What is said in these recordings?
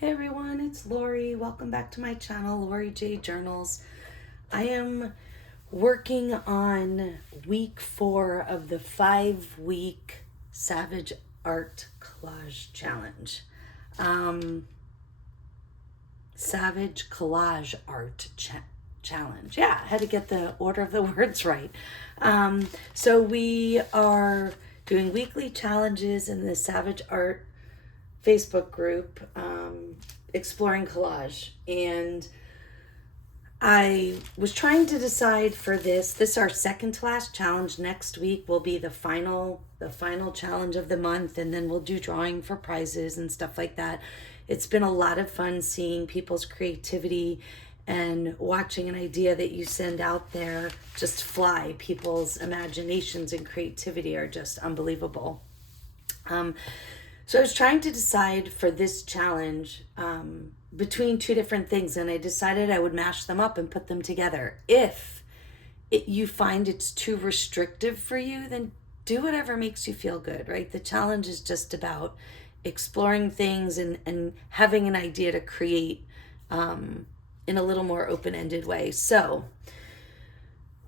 Hey everyone, it's Lori. Welcome back to my channel, Lori J Journals. I am working on week 4 of the 5-week Savage Art Collage Challenge. Savage Collage Art Challenge. Yeah, I had to get the order of the words right. So we are doing weekly challenges in the Savage Art Facebook group, exploring collage, and I was trying to decide for this our second to last challenge. Next week will be the final challenge of the month, and then we'll do drawing for prizes and stuff like that. It's been a lot of fun seeing people's creativity and watching an idea that you send out there just fly. People's imaginations and creativity are just unbelievable. So I was trying to decide for this challenge between two different things, and I decided I would mash them up and put them together. If you find it's too restrictive for you, then do whatever makes you feel good, right? The challenge is just about exploring things and having an idea to create in a little more open-ended way. So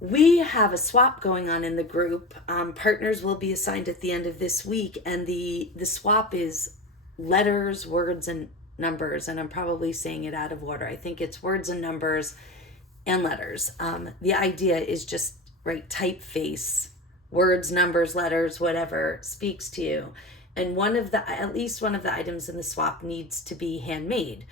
we have a swap going on in the group. Partners will be assigned at the end of this week, and the swap is letters, words, and numbers. And I'm probably saying it out of order. I think it's words and numbers and letters. The idea is just right typeface, words, numbers, letters, whatever speaks to you. And at least one of the items in the swap needs to be handmade.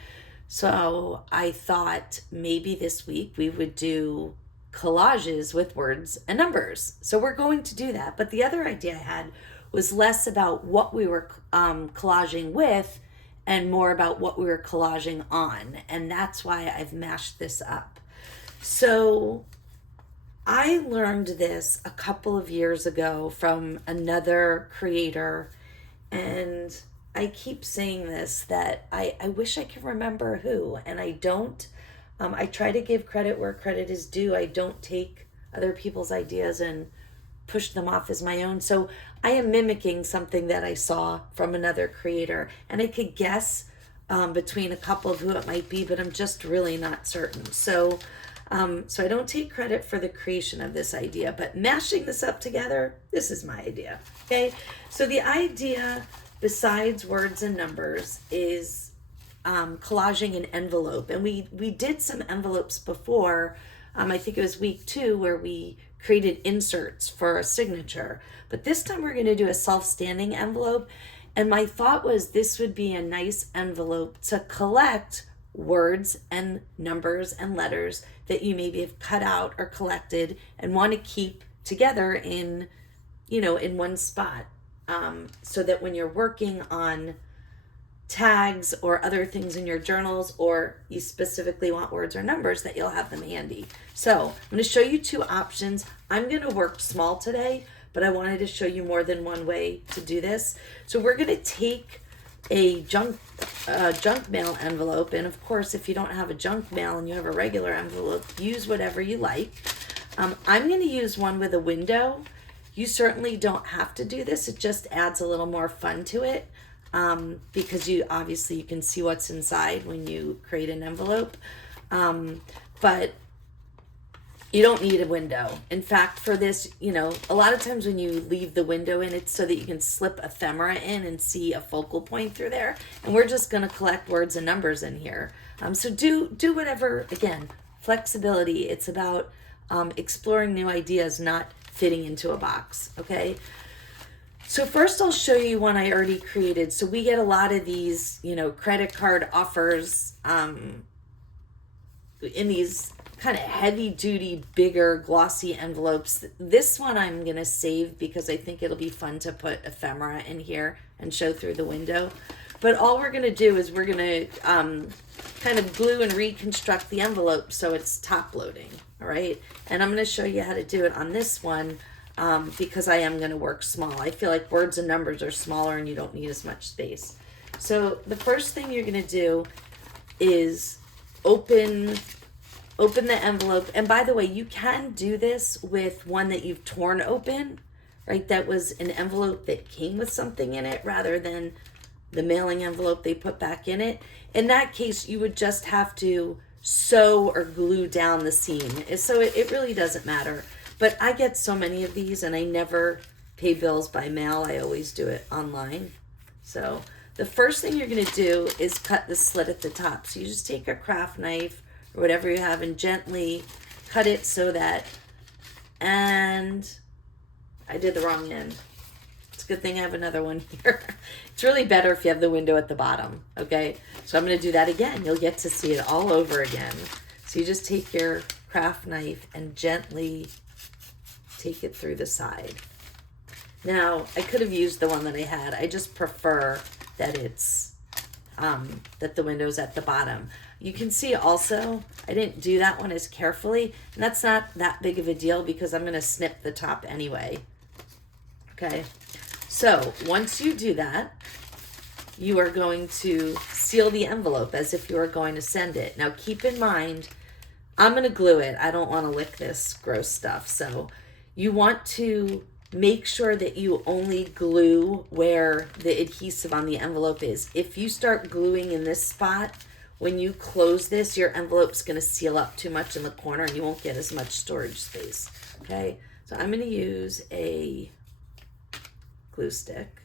So I thought maybe this week we would do collages with words and numbers. So we're going to do that. But the other idea I had was less about what we were collaging with and more about what we were collaging on. And that's why I've mashed this up. So I learned this a couple of years ago from another creator, and I keep saying this, that I wish I could remember who, and I don't. I try to give credit where credit is due. I don't take other people's ideas and push them off as my own. So I am mimicking something that I saw from another creator, and I could guess between a couple of who it might be, but I'm just really not certain. So I don't take credit for the creation of this idea, but mashing this up together, this is my idea. Okay, so the idea, besides words and numbers, is collaging an envelope. And we did some envelopes before. I think it was week 2 where we created inserts for a signature. But this time we're going to do a self-standing envelope. And my thought was this would be a nice envelope to collect words and numbers and letters that you maybe have cut out or collected and want to keep together in one spot, so that when you're working on tags or other things in your journals, or you specifically want words or numbers, that you'll have them handy. So I'm going to show you 2 options. I'm going to work small today, but I wanted to show you more than one way to do this. So we're going to take a junk mail envelope, and of course, if you don't have a junk mail and you have a regular envelope, use whatever you like. I'm going to use one with a window. You certainly don't have to do this. It just adds a little more fun to it. Because you can see what's inside when you create an envelope, but you don't need a window. In fact, for this, a lot of times when you leave the window in, it's so that you can slip ephemera in and see a focal point through there. And we're just going to collect words and numbers in here. So do whatever. Again, flexibility. It's about exploring new ideas, not fitting into a box. Okay. So first I'll show you one I already created. So we get a lot of these, credit card offers in these kind of heavy duty, bigger, glossy envelopes. This one I'm going to save because I think it'll be fun to put ephemera in here and show through the window. But all we're going to do is we're going to kind of glue and reconstruct the envelope so it's top loading. All right. And I'm going to show you how to do it on this one. Because I am going to work small. I feel like words and numbers are smaller and you don't need as much space. So the first thing you're going to do is open the envelope. And by the way, you can do this with one that you've torn open, right? That was an envelope that came with something in it rather than the mailing envelope they put back in it. In that case, you would just have to sew or glue down the seam. So it really doesn't matter. But I get so many of these and I never pay bills by mail. I always do it online. So the first thing you're going to do is cut the slit at the top. So you just take a craft knife or whatever you have and gently cut it so that, and I did the wrong end. It's a good thing I have another one here. It's really better if you have the window at the bottom, okay? So I'm going to do that again. You'll get to see it all over again. So you just take your craft knife and gently take it through the side. Now, I could have used the one that I had. I just prefer that it's, that the window's at the bottom. You can see also, I didn't do that one as carefully, and that's not that big of a deal because I'm going to snip the top anyway. Okay, so once you do that, you are going to seal the envelope as if you are going to send it. Now keep in mind, I'm going to glue it. I don't want to lick this gross stuff. So you want to make sure that you only glue where the adhesive on the envelope is. If you start gluing in this spot, when you close this, your envelope's going to seal up too much in the corner and you won't get as much storage space. Okay, so I'm going to use a glue stick.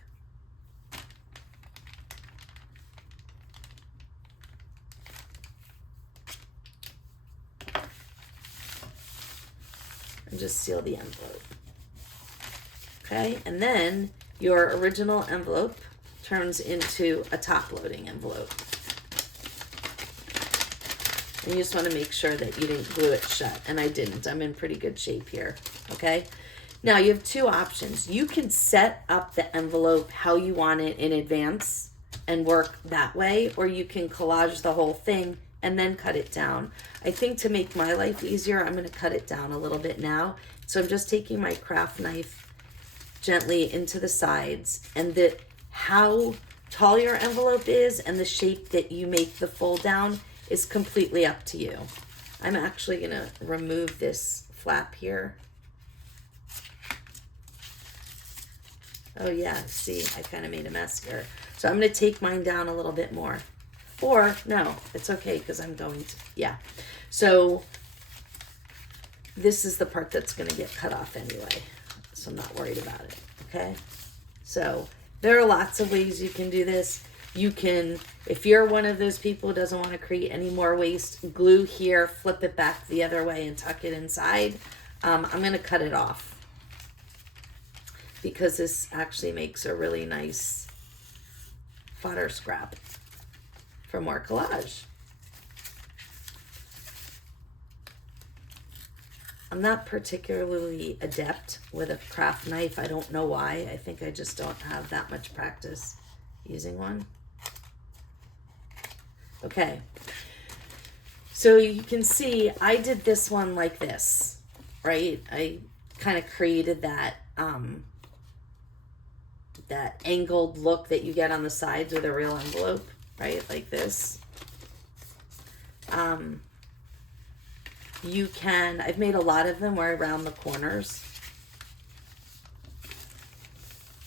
And just seal the envelope. Okay, and then your original envelope turns into a top-loading envelope. And you just want to make sure that you didn't glue it shut, and I didn't. I'm in pretty good shape here, okay? Now you have two options. You can set up the envelope how you want it in advance and work that way, or you can collage the whole thing and then cut it down. I think to make my life easier, I'm going to cut it down a little bit now. So I'm just taking my craft knife gently into the sides, and that how tall your envelope is and the shape that you make the fold down is completely up to you. I'm actually going to remove this flap here. Oh yeah, see, I kind of made a mess here. So I'm going to take mine down a little bit more. Or, no, it's okay because I'm going to, yeah. So this is the part that's going to get cut off anyway. So I'm not worried about it, okay? So there are lots of ways you can do this. You can, if you're one of those people who doesn't want to create any more waste, glue here, flip it back the other way and tuck it inside. I'm going to cut it off because this actually makes a really nice fodder scrap for more collage. I'm not particularly adept with a craft knife. I don't know why. I think I just don't have that much practice using one. Okay. So you can see I did this one like this, right? I kind of created that that angled look that you get on the sides with a real envelope, right? Like this. You can, I've made a lot of them where I round the corners,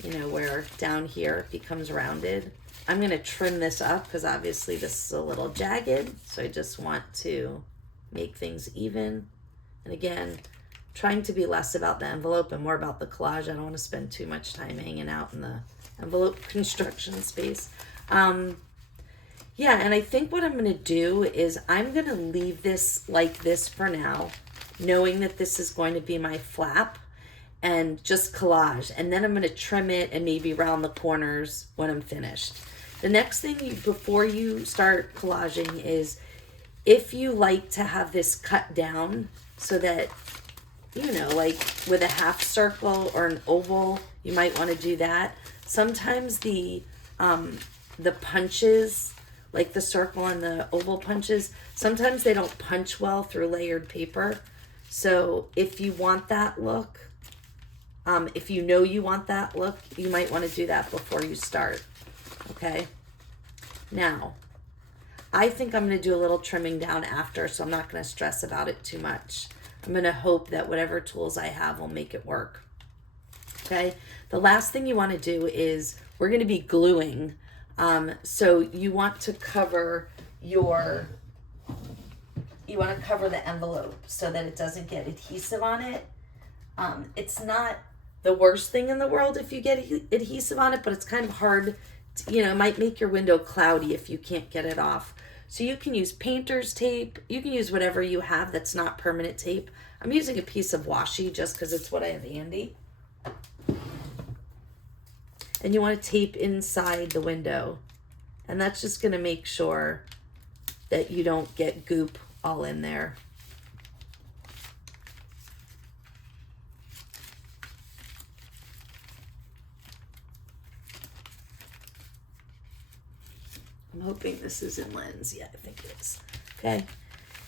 you know, where down here it becomes rounded. I'm going to trim this up because obviously this is a little jagged. So I just want to make things even. And again, trying to be less about the envelope and more about the collage. I don't want to spend too much time hanging out in the envelope construction space. Yeah, and I think what I'm going to do is I'm going to leave this like this for now, knowing that this is going to be my flap, and just collage. And then I'm going to trim it and maybe round the corners when I'm finished. The next thing before you start collaging is if you like to have this cut down so that, you know, like with a half circle or an oval, you might want to do that. Sometimes the punches, like the circle and the oval punches, sometimes they don't punch well through layered paper. So if you want that look, if you know you want that look, you might want to do that before you start. Okay. Now, I think I'm going to do a little trimming down after, so I'm not going to stress about it too much. I'm going to hope that whatever tools I have will make it work. Okay. The last thing you want to do is we're going to be gluing So you want to cover the envelope so that it doesn't get adhesive on it. It's not the worst thing in the world if you get adhesive on it, but it's kind of hard. It might make your window cloudy if you can't get it off. So you can use painter's tape. You can use whatever you have that's not permanent tape. I'm using a piece of washi just because it's what I have handy. And you want to tape inside the window. And that's just going to make sure that you don't get goop all in there. I'm hoping this is in lens. Yeah, I think it is. Okay.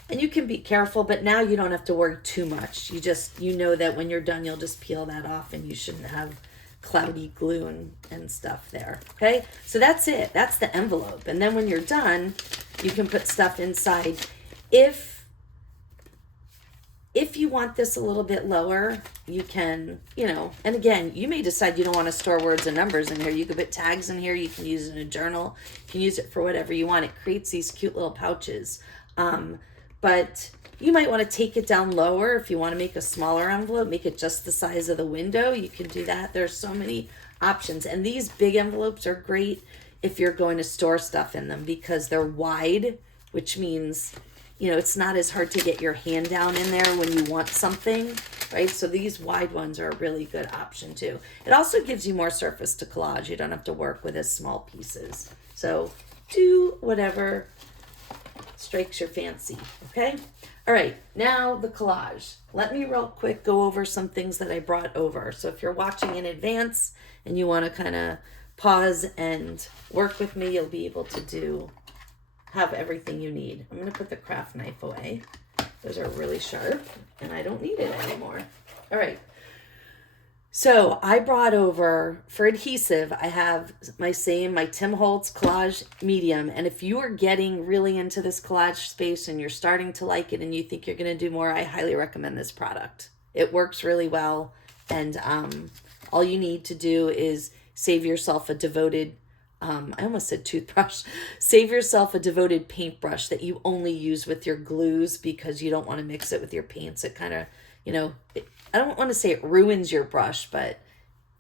And you can be careful, but now you don't have to worry too much. You know that when you're done, you'll just peel that off and you shouldn't have cloudy glue and stuff there. Okay. So that's it. That's the envelope. And then when you're done, you can put stuff inside. If you want this a little bit lower, you can, and again, you may decide you don't want to store words and numbers in here. You could put tags in here. You can use it in a journal. You can use it for whatever you want. It creates these cute little pouches. But you might want to take it down lower if you want to make a smaller envelope, make it just the size of the window. You can do that. There's so many options. And these big envelopes are great if you're going to store stuff in them because they're wide, which means it's not as hard to get your hand down in there when you want something, right? So these wide ones are a really good option too. It also gives you more surface to collage. You don't have to work with as small pieces. So do whatever strikes your fancy, okay? All right, now the collage. Let me real quick go over some things that I brought over. So if you're watching in advance and you want to kind of pause and work with me, you'll be able to have everything you need. I'm going to put the craft knife away. Those are really sharp and I don't need it anymore. All right. So I brought over, for adhesive, I have my Tim Holtz Collage Medium. And if you are getting really into this collage space and you're starting to like it and you think you're going to do more, I highly recommend this product. It works really well. And all you need to do is save yourself a devoted I almost said toothbrush. Save yourself a devoted paintbrush that you only use with your glues because you don't want to mix it with your paints. It kind of, I don't want to say it ruins your brush, but,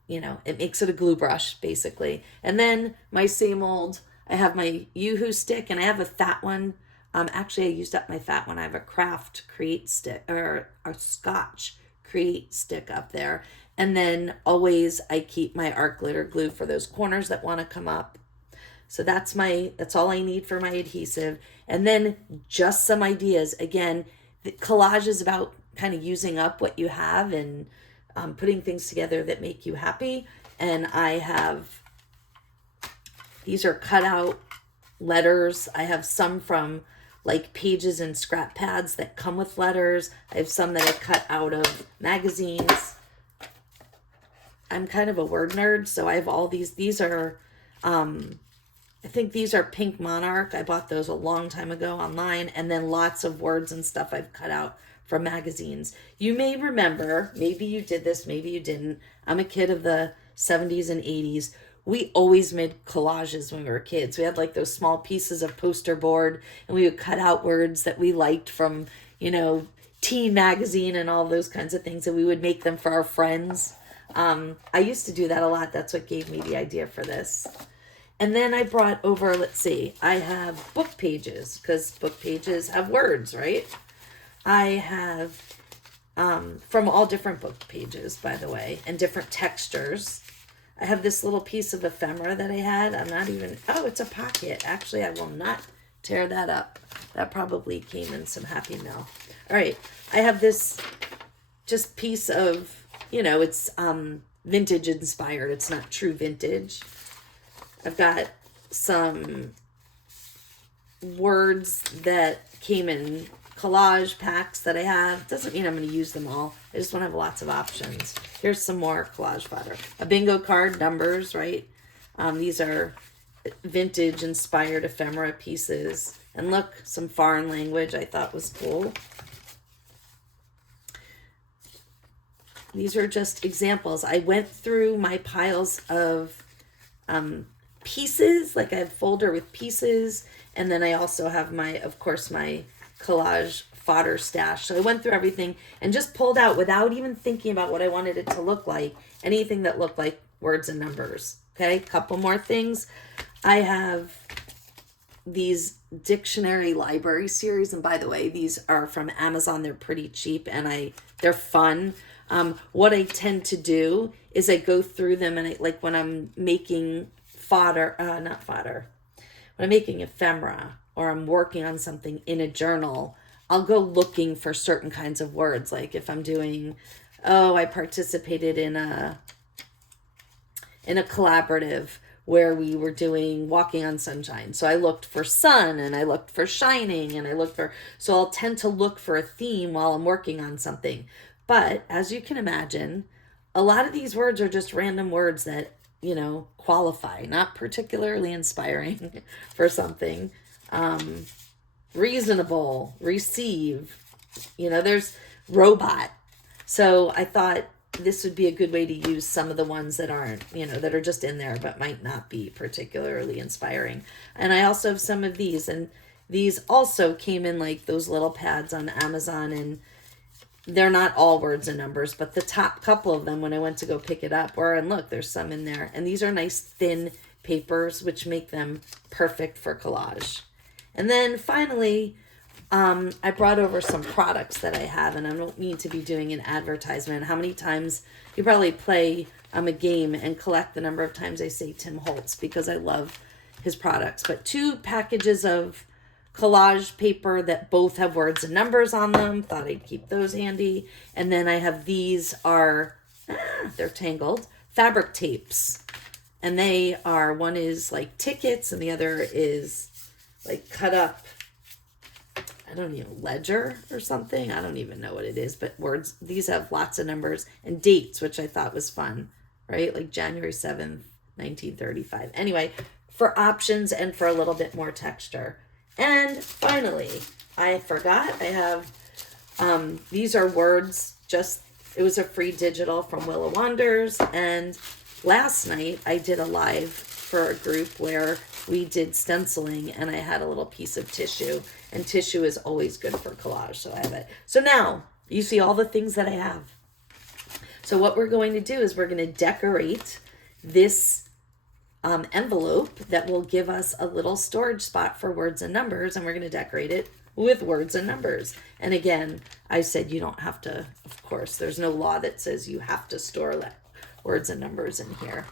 it makes it a glue brush, basically. And then my same old, I have my Yoo-Hoo stick, and I have a fat one. Actually, I used up my fat one. I have a Craft Create stick, or a Scotch Create stick up there. And then always I keep my art glitter glue for those corners that want to come up. So that's all I need for my adhesive. And then just some ideas. Again, the collage is about kind of using up what you have and putting things together that make you happy. And these are cut out letters. I have some from like pages and scrap pads that come with letters. I have some that are cut out of magazines. I'm kind of a word nerd, so I have all these. These are, I think these are Pink Monarch. I bought those a long time ago online, and then lots of words and stuff I've cut out from magazines. You may remember, maybe you did this, maybe you didn't. I'm a kid of the 70s and 80s. We always made collages when we were kids. We had like those small pieces of poster board, and we would cut out words that we liked from, Teen Magazine and all those kinds of things, and we would make them for our friends. I used to do that a lot. That's what gave me the idea for this. And then I brought over, I have book pages because book pages have words, right? I have from all different book pages, by the way, and different textures. I have this little piece of ephemera that I had. It's a pocket. Actually, I will not tear that up. That probably came in some Happy Mail. All right. I have this just piece of, it's vintage inspired. It's not true vintage. I've got some words that came in collage packs that I have. Doesn't mean I'm going to use them all. I just want to have lots of options. Here's some more collage fodder. A bingo card, numbers, right? These are vintage inspired ephemera pieces. And look, some foreign language I thought was cool. These are just examples. I went through my piles of pieces, like I have a folder with pieces, and then I also have of course, my collage fodder stash. So I went through everything and just pulled out, without even thinking about what I wanted it to look like, anything that looked like words and numbers. Okay, couple more things. I have these dictionary library series, and by the way, these are from Amazon. They're pretty cheap, and they're fun. What I tend to do is I go through them, and like when I'm making not fodder, when I'm making ephemera, or I'm working on something in a journal, I'll go looking for certain kinds of words. Like if I'm doing, I participated in a collaborative where we were doing walking on sunshine. So I looked for sun, and I looked for shining, and so I'll tend to look for a theme while I'm working on something. But as you can imagine, a lot of these words are just random words that, qualify, not particularly inspiring for something. Reasonable, receive, there's robot. So I thought this would be a good way to use some of the ones that aren't, that are just in there but might not be particularly inspiring. And I also have some of these, and these also came in like those little pads on Amazon, and they're not all words and numbers, but the top couple of them when I went to go pick it up and look, there's some in there. And these are nice thin papers, which make them perfect for collage. And then finally, I brought over some products that I have, and I don't mean to be doing an advertisement. How many times you probably play a game and collect the number of times I say Tim Holtz, because I love his products. But 2 packages of collage paper that both have words and numbers on them. Thought I'd keep those handy. And then I have these they're tangled, fabric tapes. And one is like tickets, and the other is like cut up, I don't know, ledger or something. I don't even know what it is, but words. These have lots of numbers and dates, which I thought was fun, right? Like January 7th, 1935. Anyway, for options and for a little bit more texture. And finally, I forgot, I have, these are words, it was a free digital from Willa Wonders. And last night I did a live for a group where we did stenciling, and I had a little piece of tissue, and tissue is always good for collage, so I have it. So now you see all the things that I have. So what we're going to do is we're going to decorate this envelope that will give us a little storage spot for words and numbers, and we're going to decorate it with words and numbers. And again, I said you don't have to, of course, there's no law that says you have to store words and numbers in here.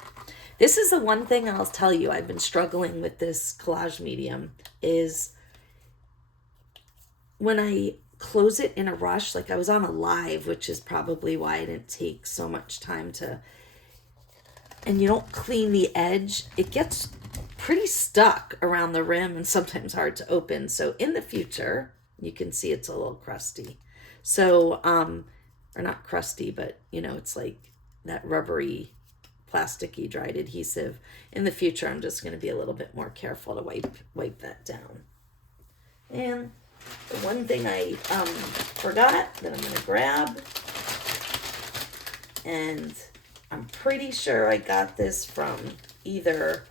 This is the one thing I'll tell you I've been struggling with this collage medium is when I close it in a rush. Like I was on a live, which is probably why I didn't take so much time and you don't clean the edge, it gets pretty stuck around the rim and sometimes hard to open. So in the future, you can see it's a little crusty. So, or not crusty, but it's like that rubbery, plasticky dried adhesive. In the future, I'm just going to be a little bit more careful to wipe that down. And the one thing I forgot that I'm going to grab, and I'm pretty sure I got this from either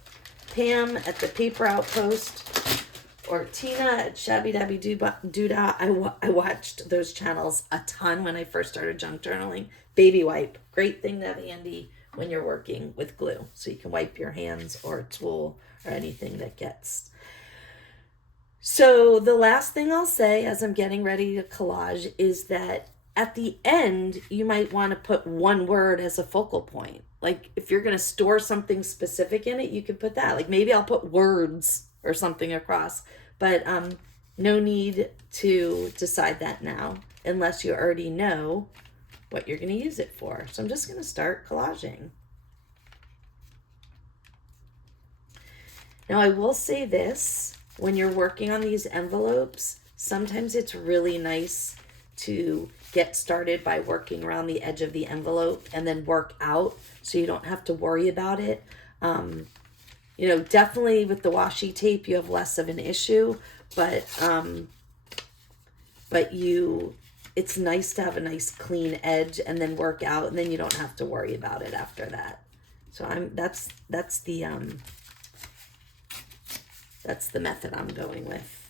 Pam at the Paper Outpost or Tina at Shabby Dabby Doodah. I watched those channels a ton when I first started junk journaling. Baby wipe, great thing to have handy when you're working with glue, so you can wipe your hands or a tool or anything that gets. So the last thing I'll say as I'm getting ready to collage is that at the end, you might want to put one word as a focal point. Like if you're going to store something specific in it, you could put that. Like maybe I'll put words or something across, but no need to decide that now unless you already know what you're going to use it for. So I'm just going to start collaging. Now I will say this, when you're working on these envelopes, sometimes it's really nice to get started by working around the edge of the envelope and then work out so you don't have to worry about it. Definitely with the washi tape, you have less of an issue, but it's nice to have a nice clean edge and then work out, and then you don't have to worry about it after that. So that's the That's the method I'm going with.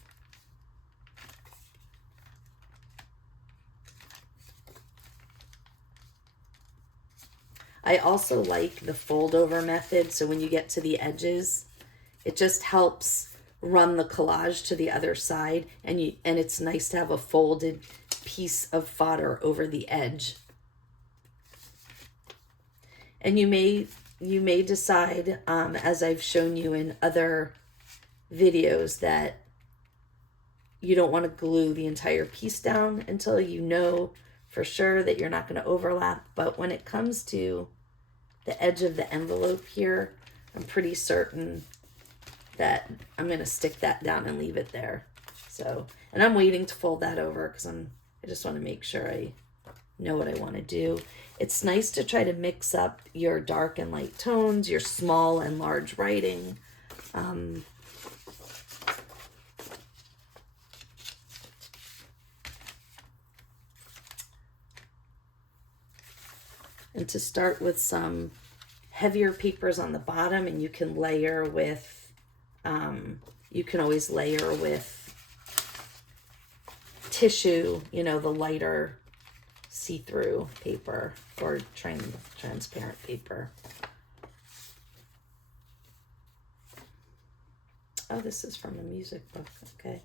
I also like the fold over method, so when you get to the edges, it just helps run the collage to the other side, and it's nice to have a folded piece of fodder over the edge. And you may decide, as I've shown you in other videos, that you don't want to glue the entire piece down until you know for sure that you're not going to overlap. But when it comes to the edge of the envelope here, I'm pretty certain that I'm going to stick that down and leave it there. So, and I'm waiting to fold that over because I just want to make sure I know what I want to do. It's nice to try to mix up your dark and light tones, your small and large writing. And to start with some heavier papers on the bottom, and you can layer with, you can always layer with tissue, you know, the lighter see-through paper or transparent paper. Oh, this is from a music book. Okay.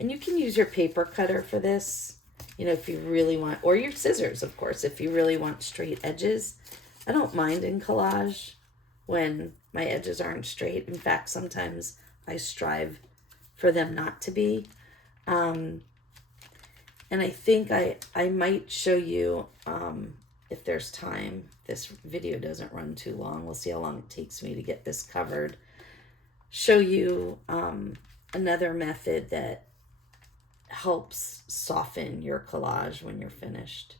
And you can use your paper cutter for this, you know, if you really want, or your scissors, of course, if you really want straight edges. I don't mind in collage when my edges aren't straight. In fact, sometimes I strive for them not to be. And I think I might show you, if there's time, this video doesn't run too long. We'll see how long it takes me to get this covered. Show you another method that helps soften your collage when you're finished.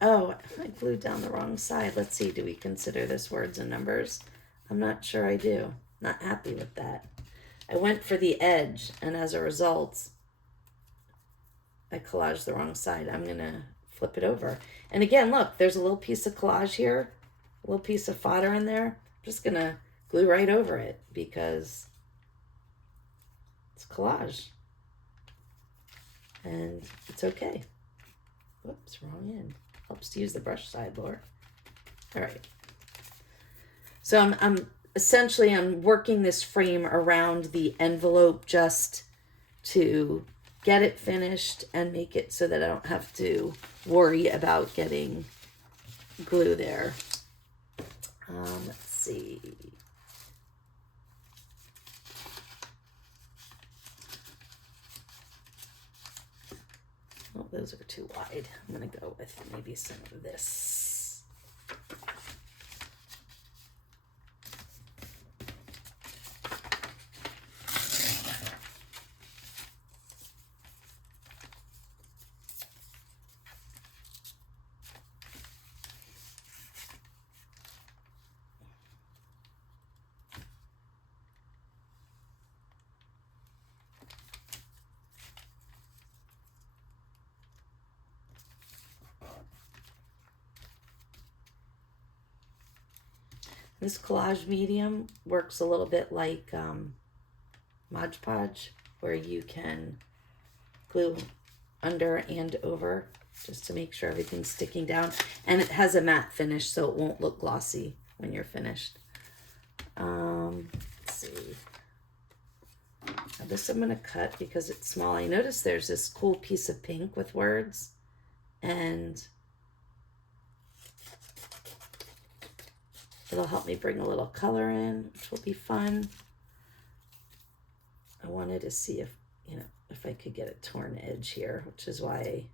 Oh, I glued down the wrong side. Let's see, do we consider this words and numbers? I'm not sure I do. Not happy with that. I went for the edge, and as a result, I collaged the wrong side. I'm gonna flip it over. And again, look, there's a little piece of collage here, a little piece of fodder in there. I'm just gonna glue right over it because it's collage. And it's okay. Whoops, wrong end. Helps to use the brush side, Laura. All right. So I'm essentially working this frame around the envelope just to get it finished and make it so that I don't have to worry about getting glue there. Let's see. Oh, those are too wide. I'm going to go with maybe some of this. This collage medium works a little bit like Mod Podge, where you can glue under and over just to make sure everything's sticking down. And it has a matte finish, so it won't look glossy when you're finished. Let's see. Now this I'm going to cut because it's small. I noticed there's this cool piece of pink with words, and it'll help me bring a little color in, which will be fun. I wanted to see if, you know, if I could get a torn edge here, which is why I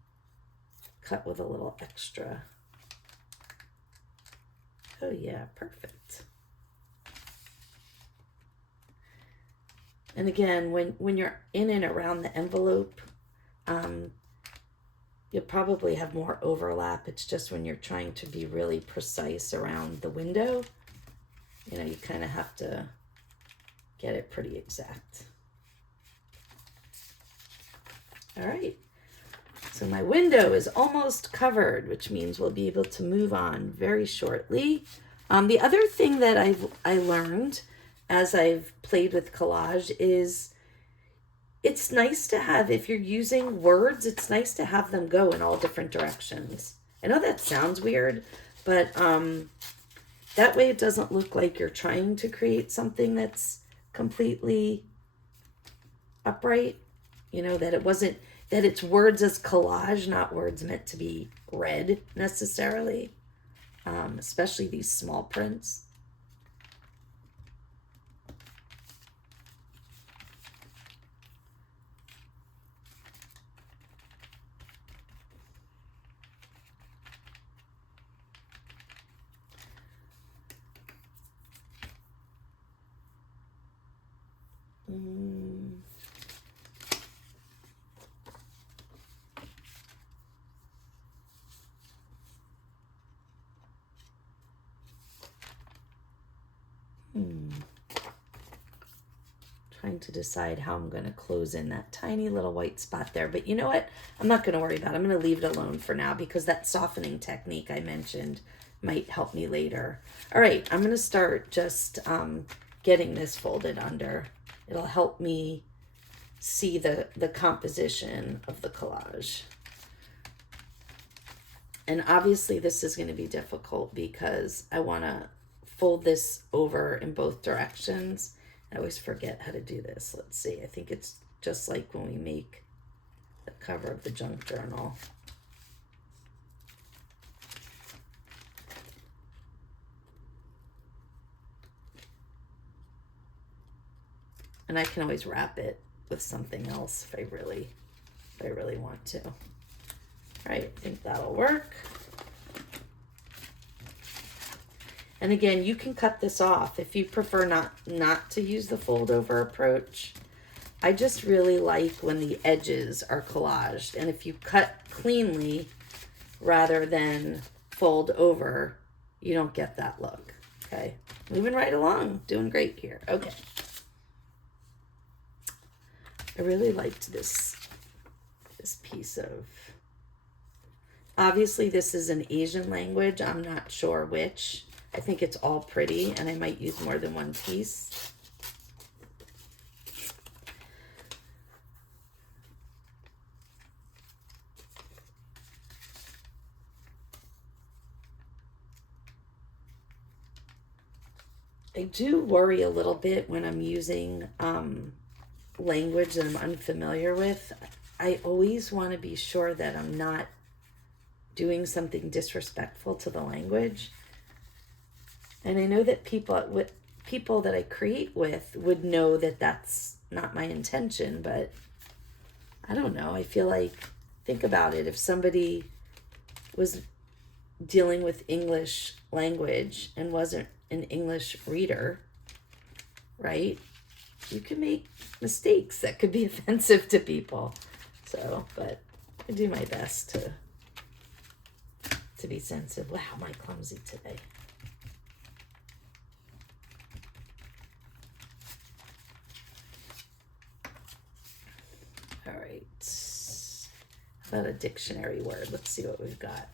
cut with a little extra. Oh yeah, perfect. And again, when you're in and around the envelope, you'll probably have more overlap. It's just when you're trying to be really precise around the window, you know, you kind of have to get it pretty exact. All right. So my window is almost covered, which means we'll be able to move on very shortly. The other thing that I learned as I've played with collage is it's nice to have, if you're using words, it's nice to have them go in all different directions. I know that sounds weird, but that way it doesn't look like you're trying to create something that's completely upright. You know, that it's words as collage, not words meant to be read necessarily, especially these small prints. Trying to decide how I'm going to close in that tiny little white spot there. But you know what? I'm not going to worry about it. I'm going to leave it alone for now because that softening technique I mentioned might help me later. All right, I'm going to start just getting this folded under. It'll help me see the composition of the collage. And obviously this is going to be difficult because I want to fold this over in both directions. I always forget how to do this. Let's see. I think it's just like when we make the cover of the junk journal. And I can always wrap it with something else if I really want to. All right, I think that'll work. And again, you can cut this off if you prefer not to use the fold over approach. I just really like when the edges are collaged. And if you cut cleanly rather than fold over, you don't get that look. Okay, moving right along, doing great here. Okay. I really liked this piece of, obviously this is an Asian language. I'm not sure which. I think it's all pretty, and I might use more than one piece. I do worry a little bit when I'm using language that I'm unfamiliar with. I always want to be sure that I'm not doing something disrespectful to the language. And I know that people that I create with would know that that's not my intention, but I don't know. I feel like, think about it. If somebody was dealing with English language and wasn't an English reader, right? You can make mistakes that could be offensive to people. So, but I do my best to be sensitive. Wow, am I clumsy today? All right. How about a dictionary word? Let's see what we've got.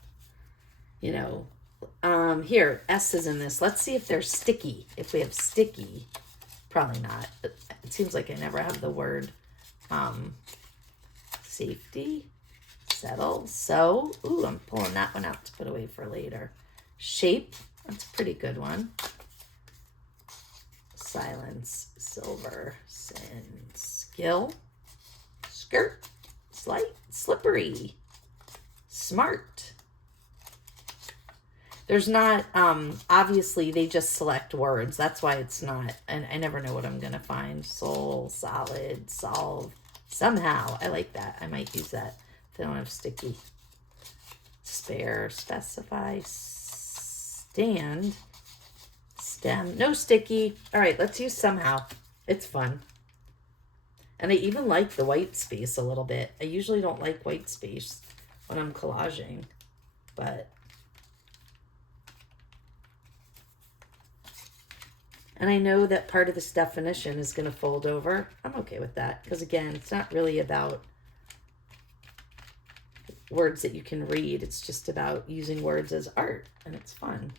You know, here, S is in this. Let's see if they're sticky. If we have sticky, probably not. It seems like I never have the word safety, settle, so. Ooh, I'm pulling that one out to put away for later. Shape, that's a pretty good one. Silence, silver, sin, skill, skirt, slight, slippery, smart. There's not, obviously they just select words. That's why it's not, and I never know what I'm going to find. Soul, solid, solve, somehow. I like that. I might use that if they don't have sticky. Spare, specify, stand, stem, no sticky. All right, let's use somehow. It's fun. And I even like the white space a little bit. I usually don't like white space when I'm collaging, but. And I know that part of this definition is going to fold over. I'm okay with that because, again, it's not really about words that you can read. It's just about using words as art, and it's fun.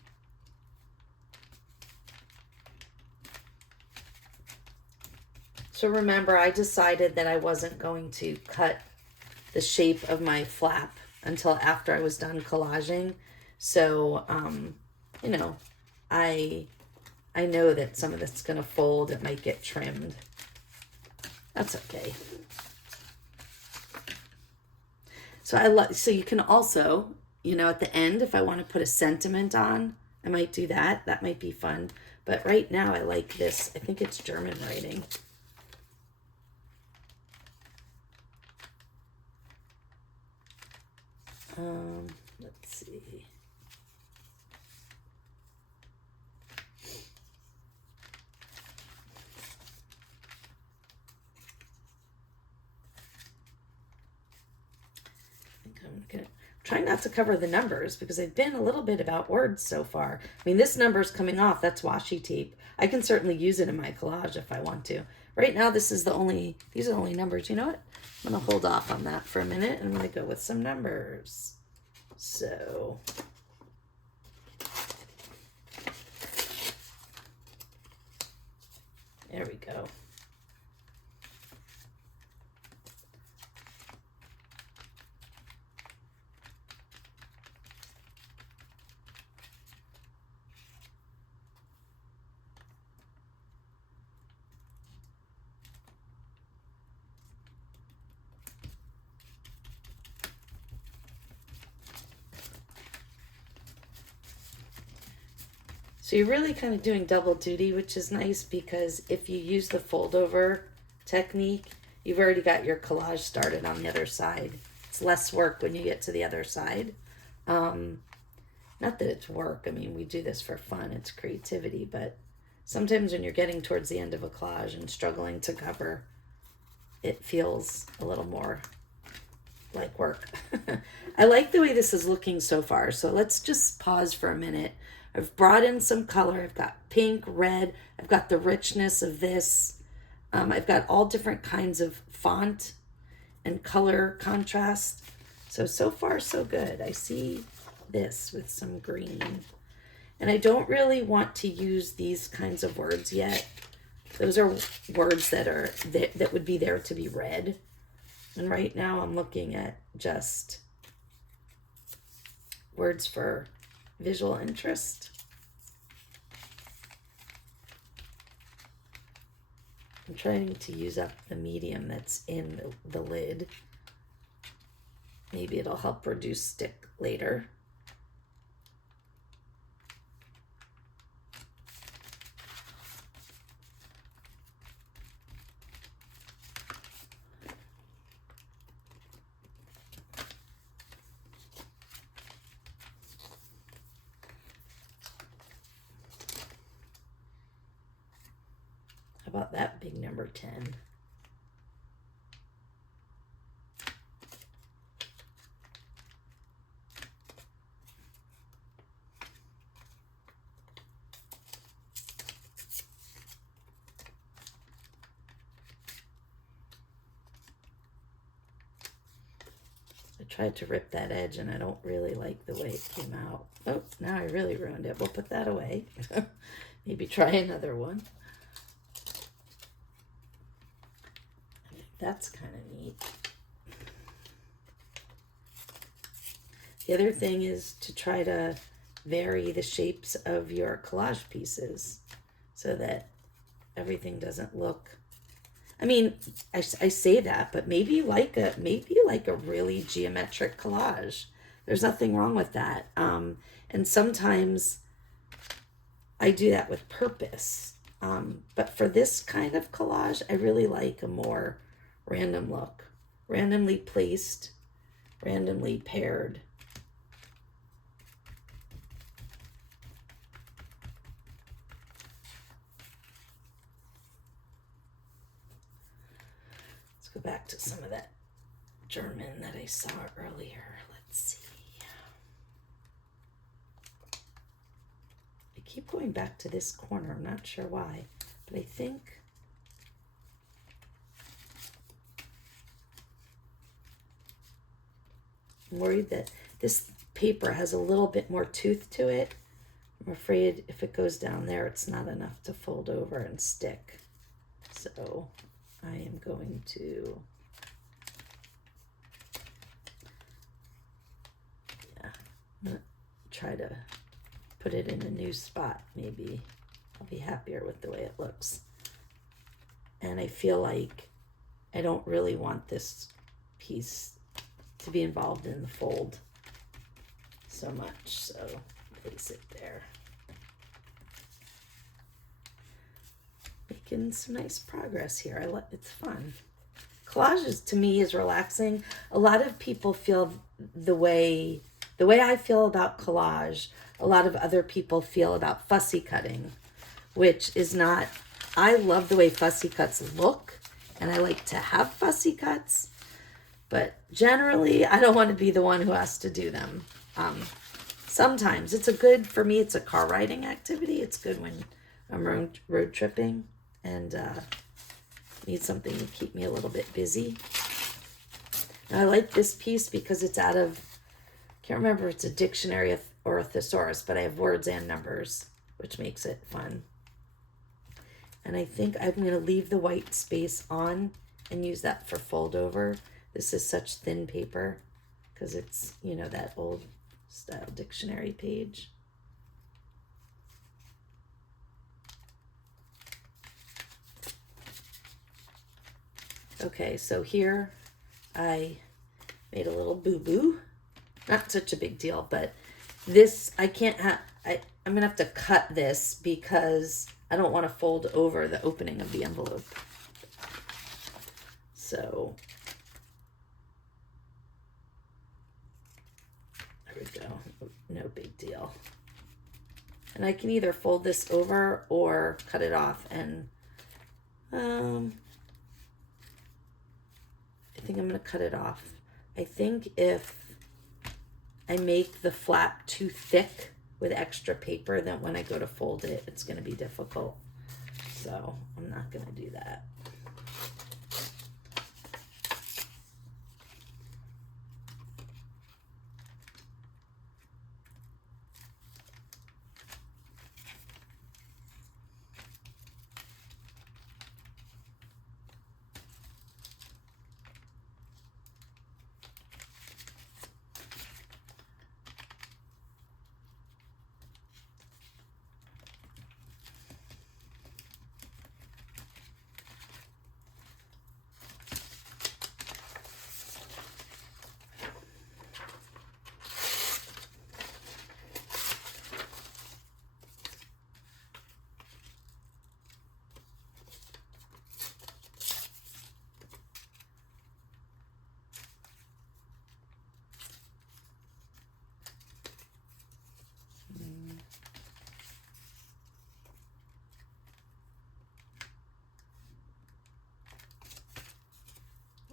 So remember, I decided that I wasn't going to cut the shape of my flap until after I was done collaging. So, you know, I know that some of this is going to fold. It might get trimmed. That's okay. So you can also, you know, at the end, if I want to put a sentiment on, I might do that. That might be fun. But right now I like this. I think it's German writing. Let's see. I'm gonna try not to cover the numbers because I've been a little bit about words so far. I mean, this number's coming off. That's washi tape. I can certainly use it in my collage if I want to. Right now, these are the only numbers. You know what? I'm going to hold off on that for a minute, and I'm going to go with some numbers. So, there we go. So you're really kind of doing double duty, which is nice because if you use the fold over technique, you've already got your collage started on the other side. It's less work when you get to the other side. Not that it's work. I mean, we do this for fun. It's creativity. But sometimes when you're getting towards the end of a collage and struggling to cover, it feels a little more like work. I like the way this is looking so far. So let's just pause for a minute. I've brought in some color. I've got pink, red. I've got the richness of this. I've got all different kinds of font and color contrast. So far, so good. I see this with some green. And I don't really want to use these kinds of words yet. Those are words that would be there to be read. And right now I'm looking at just words for visual interest. I'm trying to use up the medium that's in the lid. Maybe it'll help reduce stick later. How about that big number 10? I tried to rip that edge and I don't really like the way it came out. Oh, now I really ruined it. We'll put that away. Maybe try another one. That's kind of neat. The other thing is to try to vary the shapes of your collage pieces so that everything doesn't look, I mean, I say that, but maybe you like a really geometric collage. There's nothing wrong with that. And sometimes I do that with purpose. But for this kind of collage, I really like a more random look, randomly placed, randomly paired. Let's go back to some of that German that I saw earlier. Let's see. I keep going back to this corner. I'm not sure why, but I think I'm worried that this paper has a little bit more tooth to it. I'm afraid if it goes down there, it's not enough to fold over and stick. So I am going to, I'm gonna try to put it in a new spot. Maybe I'll be happier with the way it looks. And I feel like I don't really want this piece to be involved in the fold so much, so place it there. Making some nice progress here. It's fun. Collages to me is relaxing. A lot of people feel the way I feel about collage. A lot of other people feel about fussy cutting, which is not. I love the way fussy cuts look, and I like to have fussy cuts, but generally I don't want to be the one who has to do them. Sometimes for me, it's a car riding activity. It's good when I'm road tripping and need something to keep me a little bit busy. And I like this piece because it's out of, can't remember if it's a dictionary or a thesaurus, but I have words and numbers, which makes it fun. And I think I'm going to leave the white space on and use that for fold over. This is such thin paper because it's, that old style dictionary page. Okay, so here I made a little boo-boo. Not such a big deal, but this, I'm going to have to cut this because I don't want to fold over the opening of the envelope. So there we go. No big deal. And I can either fold this over or cut it off. And I think I'm going to cut it off. I think if I make the flap too thick with extra paper, then when I go to fold it, it's going to be difficult. So I'm not going to do that.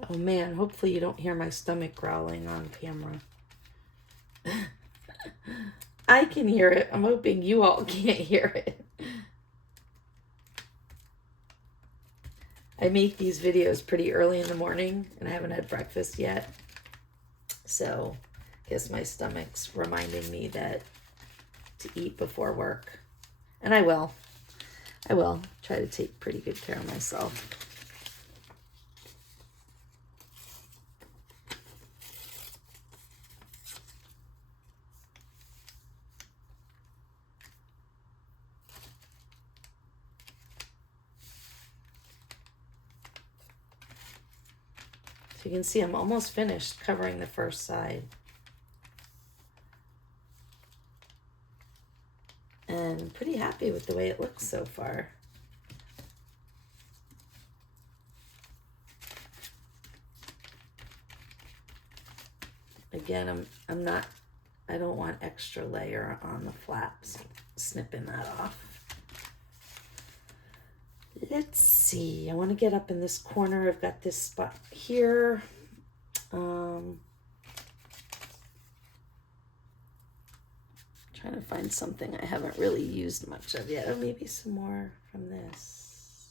Oh man, hopefully you don't hear my stomach growling on camera. I can hear it. I'm hoping you all can't hear it. I make these videos pretty early in the morning and I haven't had breakfast yet. So I guess my stomach's reminding me that to eat before work. And I will try to take pretty good care of myself. You can see I'm almost finished covering the first side. And I'm pretty happy with the way it looks so far. Again, I don't want extra layer on the flaps. Snipping that off. Let's see, I want to get up in this corner. I've got this spot here. Trying to find something I haven't really used much of yet. Oh, maybe some more from this.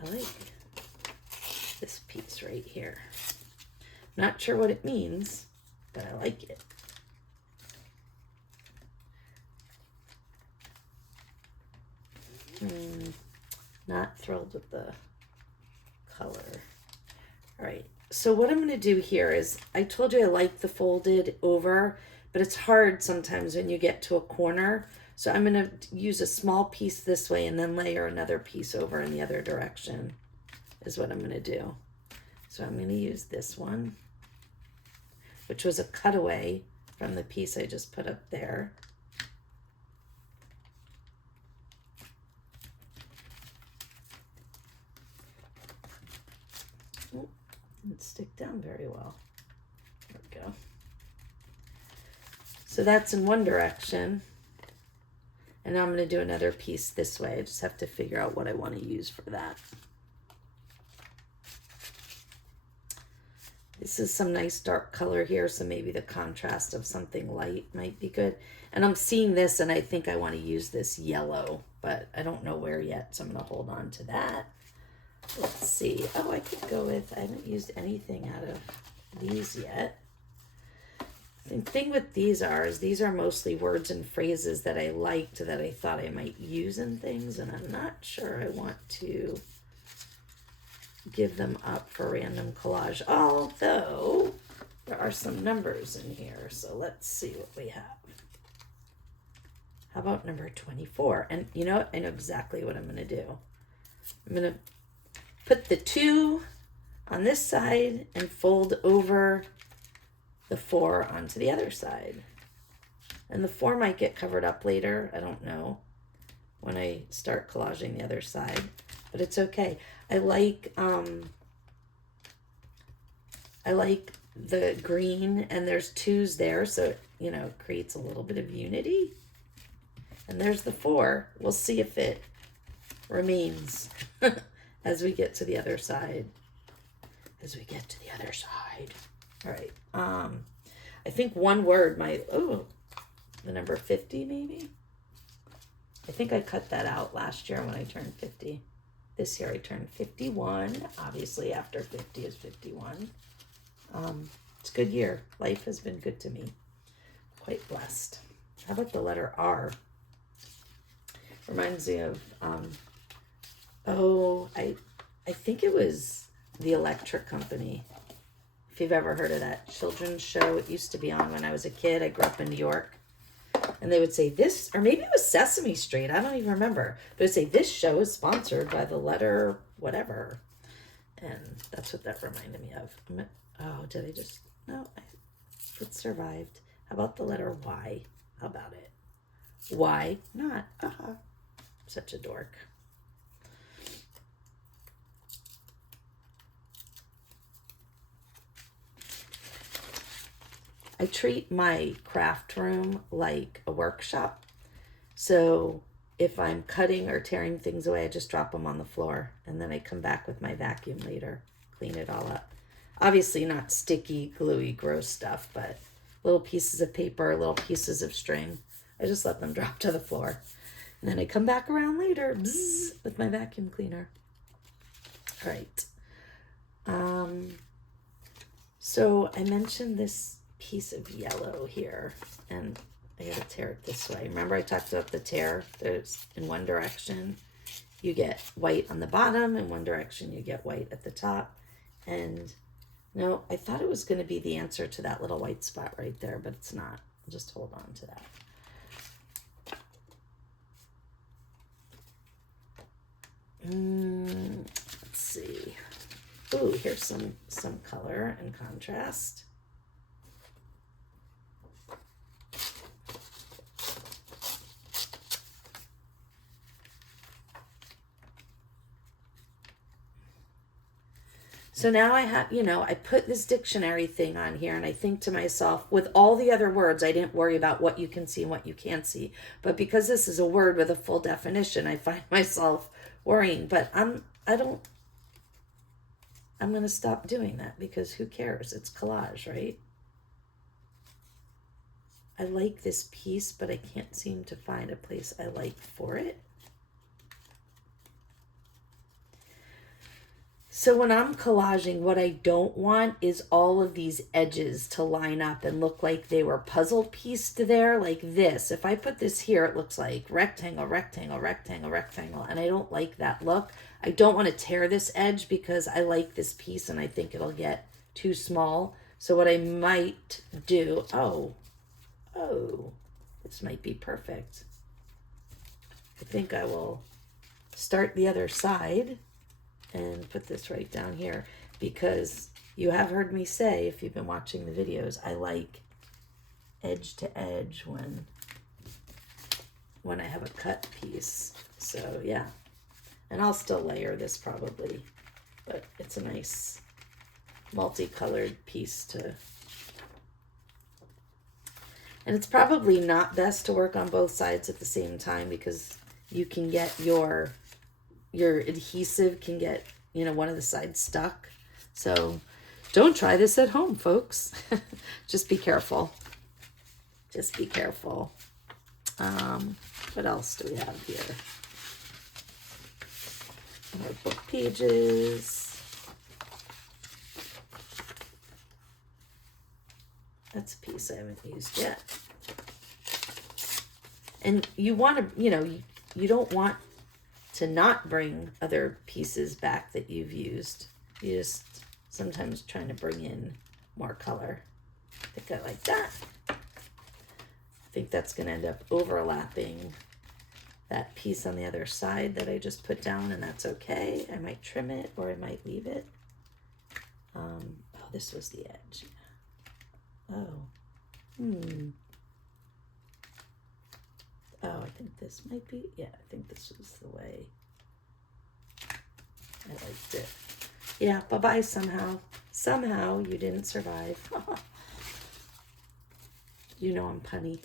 I like this piece right here. Not sure what it means, but I like it. Not thrilled with the color. All right, so what I'm going to do here is, I told you I like the folded over, but it's hard sometimes when you get to a corner. So I'm going to use a small piece this way and then layer another piece over in the other direction is what I'm going to do. So I'm going to use this one, which was a cutaway from the piece I just put up there. Oh, didn't stick down very well. There we go. So that's in one direction. And now I'm going to do another piece this way. I just have to figure out what I want to use for that. This is some nice dark color here, so maybe the contrast of something light might be good. And I'm seeing this and I think I want to use this yellow, but I don't know where yet, so I'm going to hold on to that. Let's see. Oh, I could go with, I haven't used anything out of these yet. The thing with these is these are mostly words and phrases that I liked that I thought I might use in things, and I'm not sure I want to give them up for random collage, although there are some numbers in here, so let's see what we have. How about number 24? And you know what? I know exactly what I'm going to do. I'm going to put the 2 on this side and fold over the 4 onto the other side. And the 4 might get covered up later, I don't know, when I start collaging the other side, but it's okay. I like the green, and there's 2s there, so it, you know, creates a little bit of unity. And there's the 4. We'll see if it remains as we get to the other side. All right. I think one word might, the number 50 maybe. I think I cut that out last year when I turned 50. This year I turned 51. Obviously after 50 is 51. It's a good year. Life has been good to me. Quite blessed. How about the letter R? Reminds me of, I think it was the Electric Company. If you've ever heard of that children's show, it used to be on when I was a kid. I grew up in New York. And they would say this, or maybe it was Sesame Street. I don't even remember. But it would say, this show is sponsored by the letter whatever. And that's what that reminded me of. Oh, did I just, no, it survived. How about the letter Y? How about it? Why not? Such a dork. I treat my craft room like a workshop. So if I'm cutting or tearing things away, I just drop them on the floor. And then I come back with my vacuum later, clean it all up. Obviously not sticky, gluey, gross stuff, but little pieces of paper, little pieces of string. I just let them drop to the floor. And then I come back around later with my vacuum cleaner. All right. So I mentioned this piece of yellow here, and I gotta tear it this way. Remember I talked about the tear? There's in one direction you get white on the bottom, in one direction you get white at the top. And no, I thought it was going to be the answer to that little white spot right there, but it's not. I'll just hold on to that. Let's see. Ooh, here's some color and contrast. So now I have, I put this dictionary thing on here, and I think to myself, with all the other words, I didn't worry about what you can see and what you can't see. But because this is a word with a full definition, I find myself worrying. But I'm going to stop doing that, because who cares? It's collage, right? I like this piece, but I can't seem to find a place I like for it. So when I'm collaging, what I don't want is all of these edges to line up and look like they were puzzle pieced there like this. If I put this here, it looks like rectangle, rectangle, rectangle, rectangle, and I don't like that look. I don't want to tear this edge because I like this piece and I think it'll get too small. So what I might do, oh, this might be perfect. I think I will start the other side and put this right down here, because you have heard me say, if you've been watching the videos, I like edge to edge when I have a cut piece. So yeah, and I'll still layer this probably, but it's a nice multicolored piece to, and it's probably not best to work on both sides at the same time, because you can get your adhesive can get, you know, one of the sides stuck. So don't try this at home, folks. Just be careful. Just be careful. What else do we have here? More book pages. That's a piece I haven't used yet. And you want to, you know, you don't want to not bring other pieces back that you've used. You just sometimes trying to bring in more color. I think I like that. I think that's going to end up overlapping that piece on the other side that I just put down, and that's okay. I might trim it or I might leave it. Oh, this was the edge. Oh, Oh, I think this might be, yeah, I think this is the way I liked it. Yeah, bye-bye somehow. Somehow you didn't survive. You know I'm punny.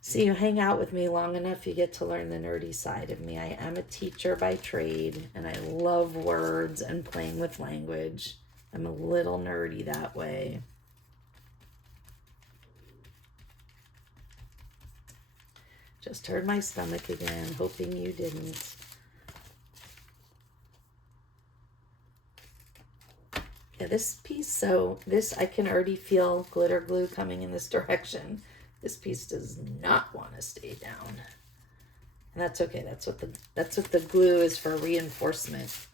See, you hang out with me long enough, you get to learn the nerdy side of me. I am a teacher by trade, and I love words and playing with language. I'm a little nerdy that way. Just heard my stomach again, hoping you didn't. Yeah, this piece, so this, I can already feel glitter glue coming in this direction. This piece does not want to stay down. And that's okay. That's what the glue is for, reinforcement.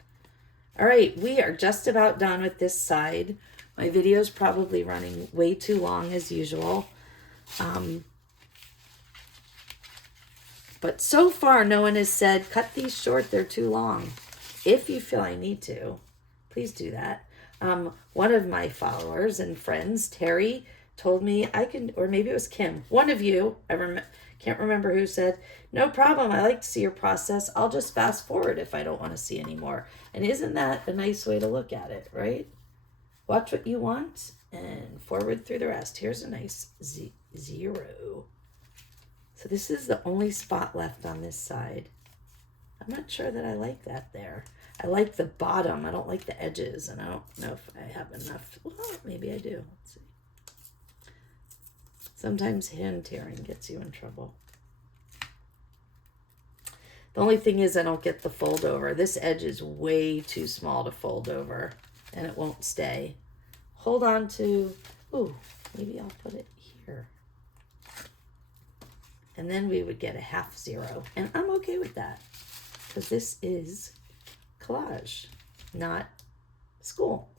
All right, we are just about done with this side. My video is probably running way too long as usual. But so far, no one has said, cut these short, they're too long. If you feel I need to, please do that. One of my followers and friends, Terry, told me I can, or maybe it was Kim, one of you, can't remember who, said, no problem, I like to see your process. I'll just fast forward if I don't want to see anymore. And isn't that a nice way to look at it, right? Watch what you want and forward through the rest. Here's a nice 0. So this is the only spot left on this side. I'm not sure that I like that there. I like the bottom. I don't like the edges, and I don't know if I have enough. Well, maybe I do. Let's see. Sometimes hand tearing gets you in trouble. The only thing is I don't get the fold over. This edge is way too small to fold over, and it won't stay. Hold on to, ooh, maybe I'll put it here. And then we would get a half 0. And I'm okay with that, because this is collage, not school.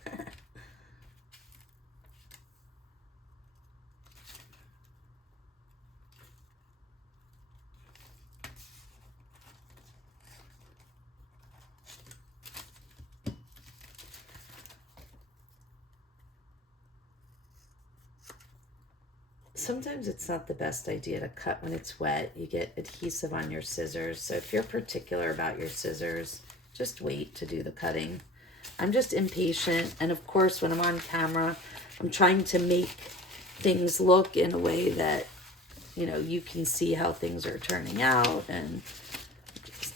Sometimes it's not the best idea to cut when it's wet. You get adhesive on your scissors. So if you're particular about your scissors, just wait to do the cutting. I'm just impatient. And of course, when I'm on camera, I'm trying to make things look in a way that, you know, you can see how things are turning out. And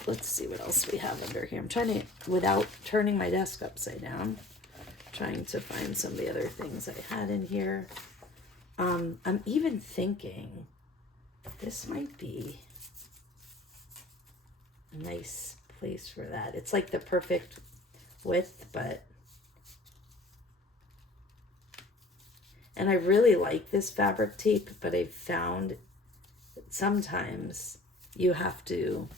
let's see what else we have under here. I'm trying to, without turning my desk upside down, trying to find some of the other things I had in here. I'm even thinking this might be a nice place for that. It's like the perfect width, but, and I really like this fabric tape, but I've found that sometimes you have to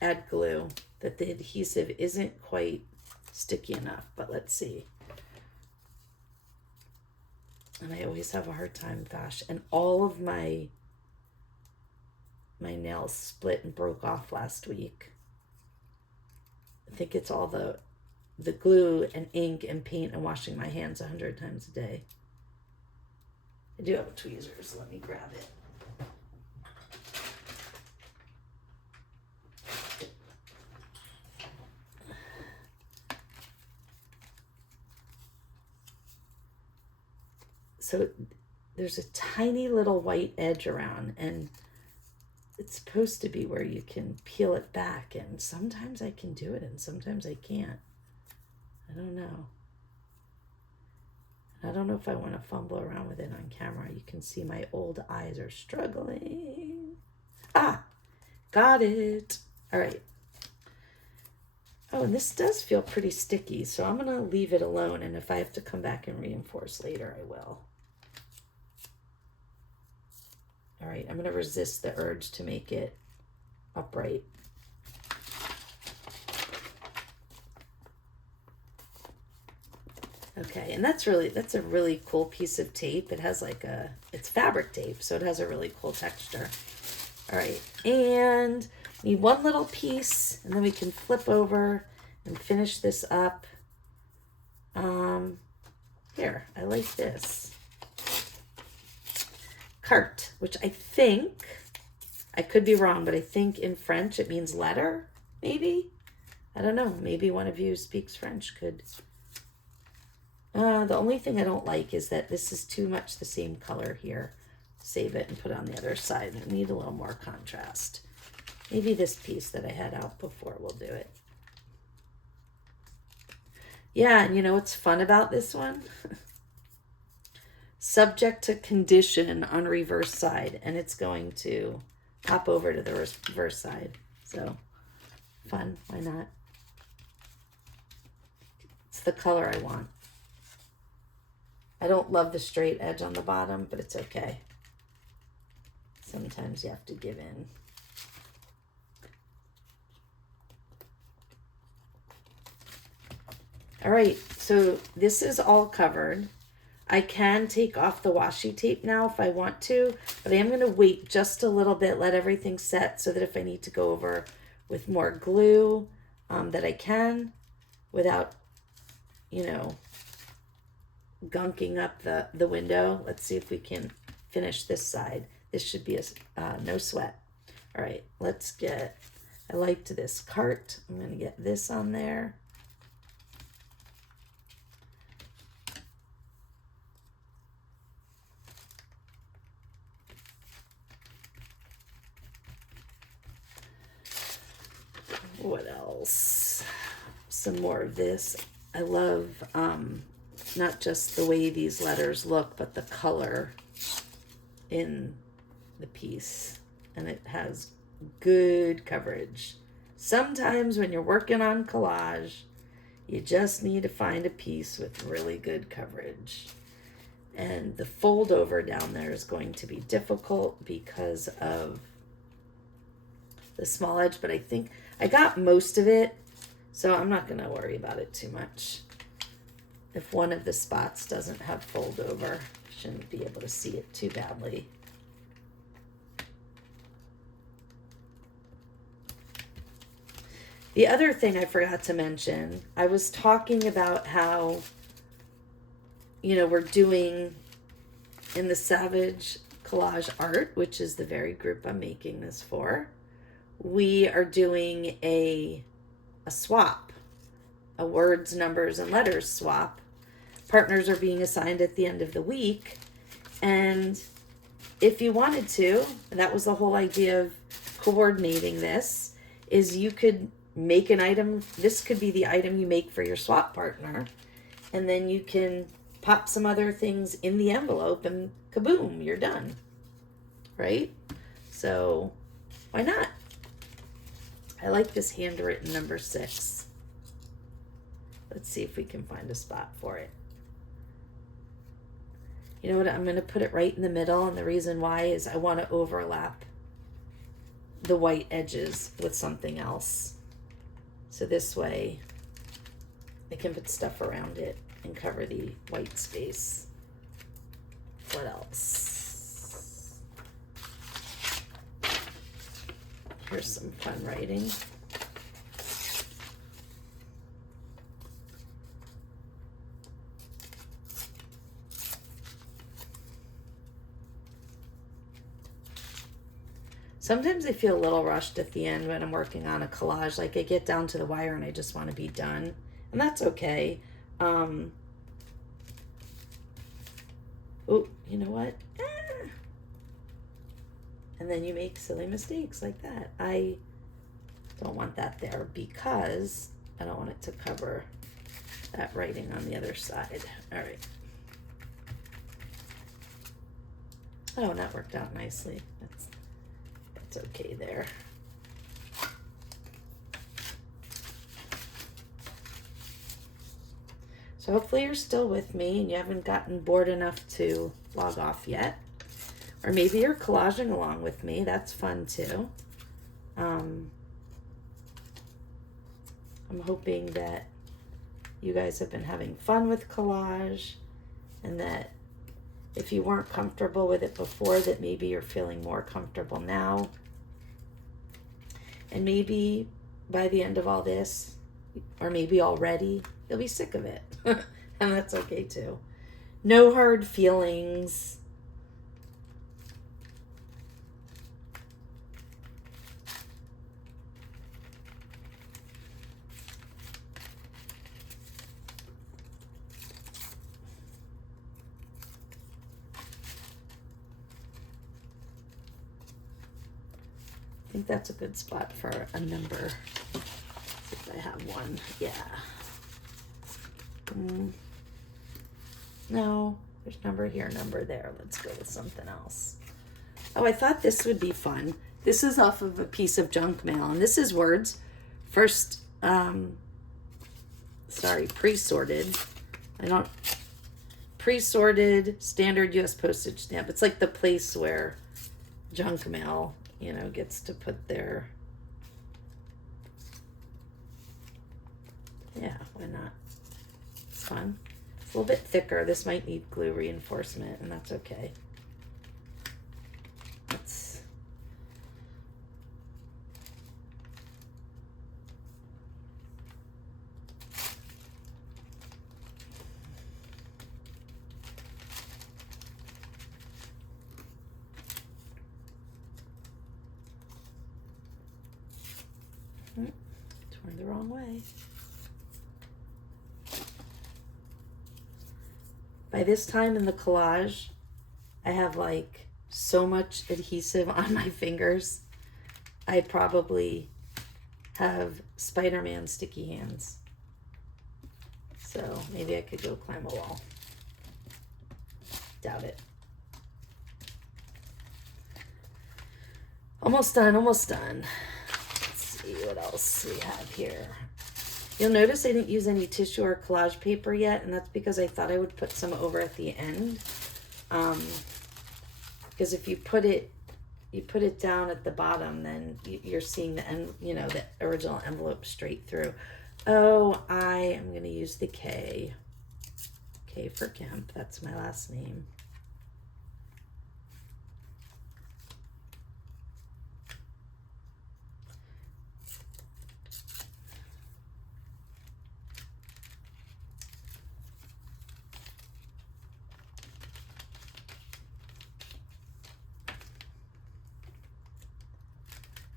add glue, that the adhesive isn't quite sticky enough, but let's see. And I always have a hard time, gosh, and all of my nails split and broke off last week. I think it's all the glue and ink and paint and washing my hands 100 times a day. I do have tweezers. Let me grab it. So there's a tiny little white edge around, and it's supposed to be where you can peel it back, and sometimes I can do it and sometimes I can't. I don't know. I don't know if I want to fumble around with it on camera. You can see my old eyes are struggling. Ah, got it. All right. Oh, and this does feel pretty sticky, so I'm going to leave it alone, and if I have to come back and reinforce later, I will. All right, I'm going to resist the urge to make it upright. Okay, and that's a really cool piece of tape. It has like it's fabric tape, so it has a really cool texture. All right, and need one little piece, and then we can flip over and finish this up. Here, I like this. Carte, which I think, I could be wrong, but I think in French it means letter, maybe? I don't know. Maybe one of you who speaks French could. The only thing I don't like is that this is too much the same color here. Save it and put it on the other side. I need a little more contrast. Maybe this piece that I had out before will do it. Yeah, and you know what's fun about this one? Subject to condition on reverse side, and it's going to pop over to the reverse side. So fun, why not? It's the color I want. I don't love the straight edge on the bottom, but it's okay. Sometimes you have to give in. All right, so this is all covered. I can take off the washi tape now if I want to, but I am going to wait just a little bit, let everything set, so that if I need to go over with more glue, that I can without, you know, gunking up the window. Let's see if we can finish this side. This should be a no sweat. All right, let's get, I liked this carte. I'm going to get this on there. What else? Some more of this. I love not just the way these letters look, but the color in the piece. And it has good coverage. Sometimes when you're working on collage, you just need to find a piece with really good coverage. And the fold over down there is going to be difficult because of the small edge, but I think I got most of it, so I'm not going to worry about it too much. If one of the spots doesn't have fold over, shouldn't be able to see it too badly. The other thing I forgot to mention, I was talking about how, you know, we're doing in the Savage Collage Art, which is the very group I'm making this for, we are doing a swap, a words, numbers, and letters swap. Partners are being assigned at the end of the week. And if you wanted to, and that was the whole idea of coordinating this, is you could make an item. This could be the item you make for your swap partner. And then you can pop some other things in the envelope and kaboom, you're done. Right? So why not? I like this handwritten number 6. Let's see if we can find a spot for it. You know what? I'm going to put it right in the middle, and the reason why is I want to overlap the white edges with something else. So this way I can put stuff around it and cover the white space. What else? Here's some fun writing. Sometimes I feel a little rushed at the end when I'm working on a collage. Like I get down to the wire and I just want to be done. And that's okay. Oh, you know what? And then you make silly mistakes like that. I don't want that there because I don't want it to cover that writing on the other side. All right. Oh, and that worked out nicely. That's okay there. So hopefully you're still with me and you haven't gotten bored enough to log off yet. Or maybe you're collaging along with me. That's fun too. I'm hoping that you guys have been having fun with collage, and that if you weren't comfortable with it before, that maybe you're feeling more comfortable now. And maybe by the end of all this, or maybe already, you'll be sick of it. And that's okay too. No hard feelings. I think that's a good spot for a number. If I have one, yeah. No, there's number here, number there. Let's go with something else. Oh, I thought this would be fun. This is off of a piece of junk mail, and this is words. First, pre-sorted. Pre-sorted standard U.S. postage stamp. It's like the place where junk mail, gets to put their, yeah, why not? It's fun. It's a little bit thicker. This might need glue reinforcement, and that's okay. Turned the wrong way. By this time in the collage, I have like so much adhesive on my fingers. I probably have Spider-Man sticky hands. So maybe I could go climb a wall. Doubt it. Almost done, almost done. Let's see what else we have here. You'll notice I didn't use any tissue or collage paper yet, and that's because I thought I would put some over at the end. Because if you put it down at the bottom, then you're seeing the original envelope straight through. Oh, I am going to use the K. K for Kemp. That's my last name.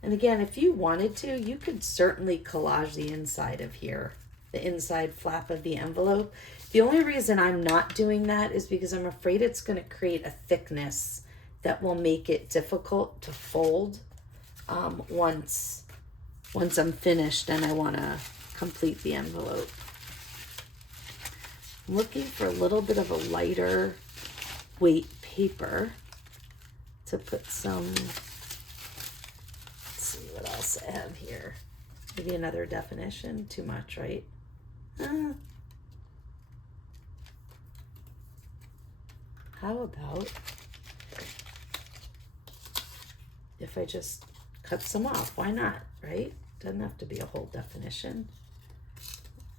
And again, if you wanted to, you could certainly collage the inside of here, the inside flap of the envelope. The only reason I'm not doing that is because I'm afraid it's going to create a thickness that will make it difficult to fold once I'm finished and I want to complete the envelope. I'm looking for a little bit of a lighter weight paper to put some else have here? Maybe another definition. Too much, right? How about if I just cut some off? Why not, right? Doesn't have to be a whole definition.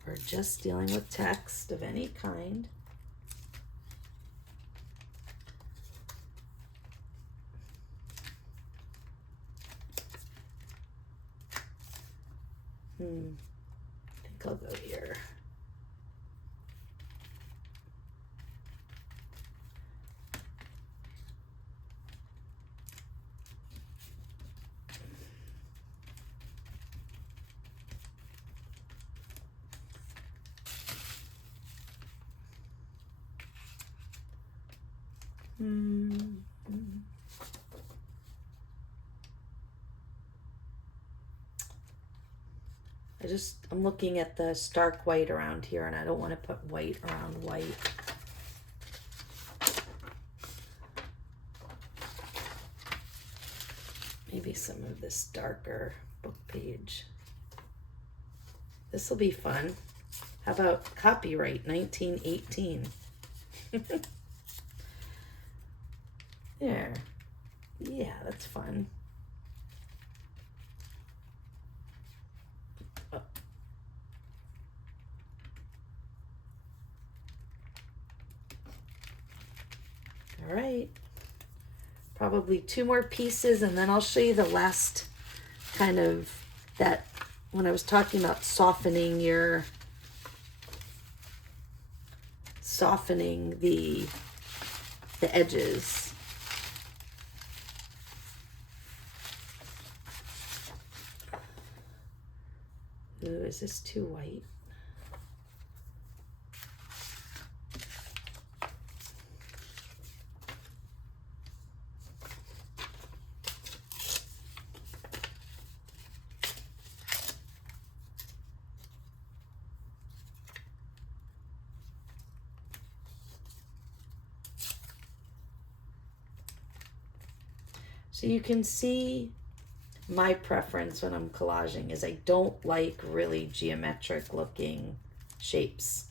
We're just dealing with text of any kind. I think I'll go here. I'm looking at the stark white around here, and I don't want to put white around white. Maybe some of this darker book page. This will be fun. How about copyright 1918? There. Yeah, that's fun. Oh. All right. Probably 2 more pieces, and then I'll show you the last kind of that when I was talking about softening the edges. Ooh, is this too white? So you can see my preference when I'm collaging is I don't like really geometric looking shapes.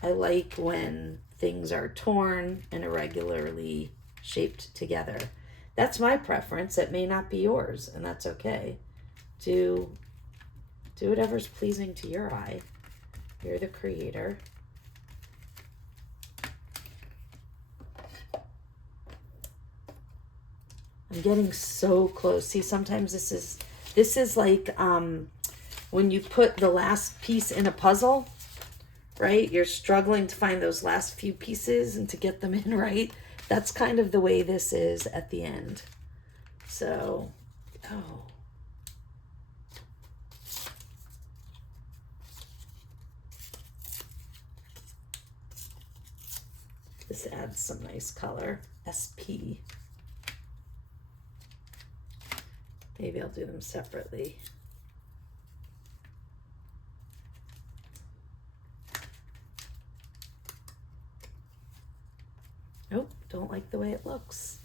I like when things are torn and irregularly shaped together. That's my preference. It may not be yours, and that's okay. Do whatever's pleasing to your eye. You're the creator. I'm getting so close. See, sometimes this is like when you put the last piece in a puzzle, right? You're struggling to find those last few pieces and to get them in right. That's kind of the way this is at the end. So, oh. This adds some nice color. SP. Maybe I'll do them separately. Nope, don't like the way it looks.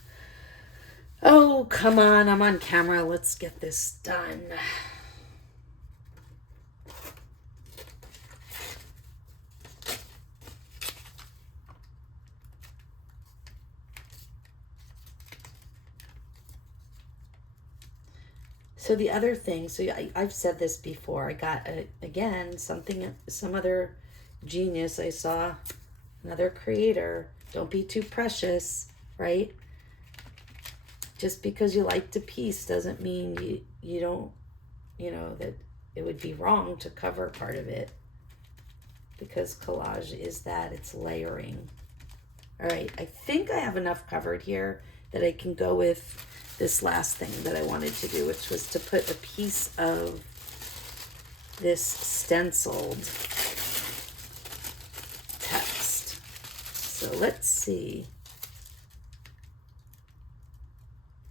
Oh, come on, I'm on camera. Let's get this done. So the other thing, so I've said this before, I got, again, some other genius. I saw another creator. Don't be too precious, right? Just because you liked a piece doesn't mean you don't, that it would be wrong to cover part of it. Because collage is that, it's layering. All right, I think I have enough covered here that I can go with this last thing that I wanted to do, which was to put a piece of this stenciled text. So let's see.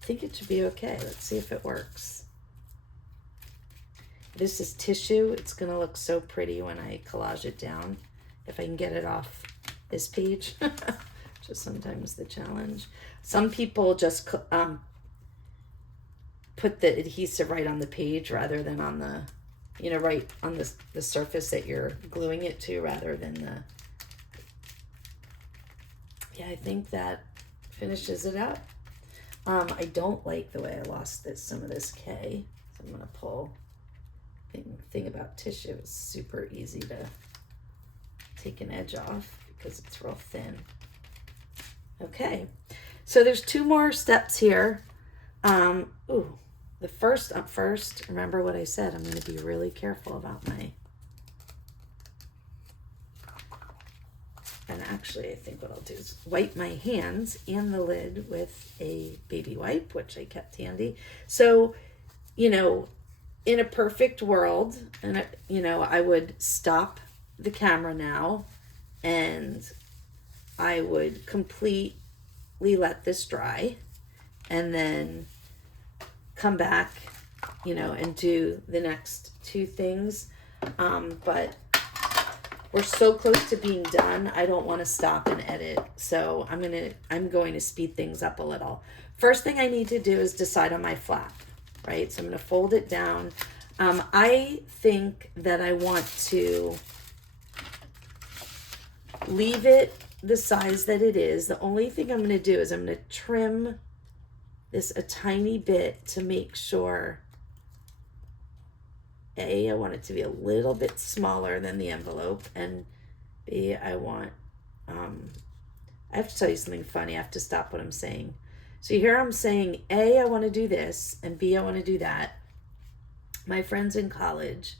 I think it should be okay. Let's see if it works. This is tissue. It's going to look so pretty when I collage it down. If I can get it off this page, which is sometimes the challenge. Some people just put the adhesive right on the page rather than on the, you know, right on the surface that you're gluing it to rather than the, yeah, I think that finishes it up. I don't like the way I lost some of this K, so I'm gonna pull. Thing about tissue is super easy to take an edge off because it's real thin. Okay, so there's 2 more steps here. The first, remember what I said, I'm going to be really careful about and actually I think what I'll do is wipe my hands and the lid with a baby wipe, which I kept handy. So, you know, in a perfect world, and you know, I would stop the camera now and I would completely let this dry and then come back, you know, and do the next 2 things. But we're so close to being done, I don't want to stop and edit. So I'm going to speed things up a little. First thing I need to do is decide on my flap, right? So I'm going to fold it down. I think that I want to leave it the size that it is. The only thing I'm going to do is I'm going to trim this a tiny bit to make sure, A, I want it to be a little bit smaller than the envelope, and B, I have to tell you something funny. I have to stop what I'm saying. So here I'm saying, A, I want to do this, and B, I want to do that. My friends in college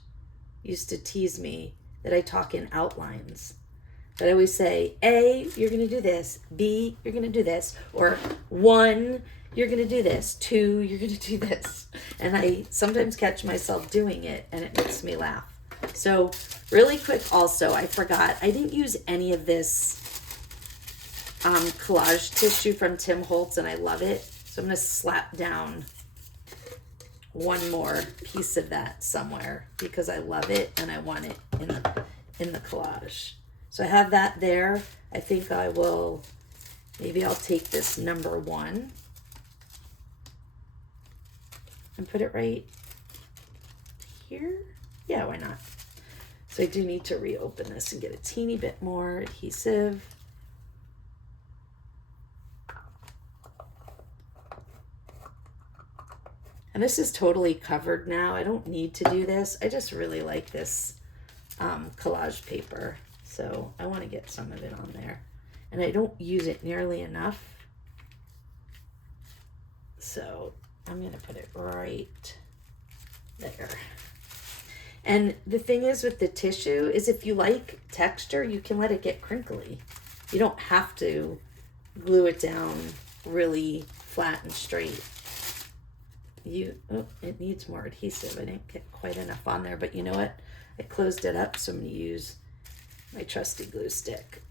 used to tease me that I talk in outlines. But I always say, A, you're going to do this. B, you're going to do this. Or 1, you're going to do this. 2, you're going to do this. And I sometimes catch myself doing it, and it makes me laugh. So really quick also, I forgot, I didn't use any of this collage tissue from Tim Holtz, and I love it. So I'm going to slap down 1 more piece of that somewhere because I love it and I want it in the collage. So I have that there. I think maybe I'll take this number 1 and put it right here. Yeah, why not? So I do need to reopen this and get a teeny bit more adhesive. And this is totally covered now. I don't need to do this. I just really like this collage paper. So I want to get some of it on there. And I don't use it nearly enough. So I'm going to put it right there. And the thing is with the tissue is if you like texture, you can let it get crinkly. You don't have to glue it down really flat and straight. It needs more adhesive. I didn't get quite enough on there, but you know what? I closed it up, so I'm going to use my trusty glue stick.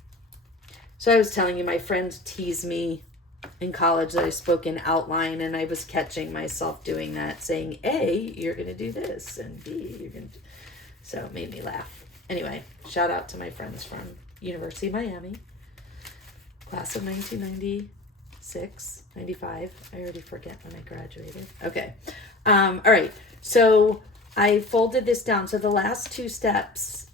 So I was telling you, my friends teased me in college that I spoke in outline, and I was catching myself doing that, saying, A, you're going to do this, and B, you're going to do... So it made me laugh. Anyway, shout out to my friends from University of Miami, class of 1996, 95. I already forget when I graduated. Okay. All right. So I folded this down. So the last 2 steps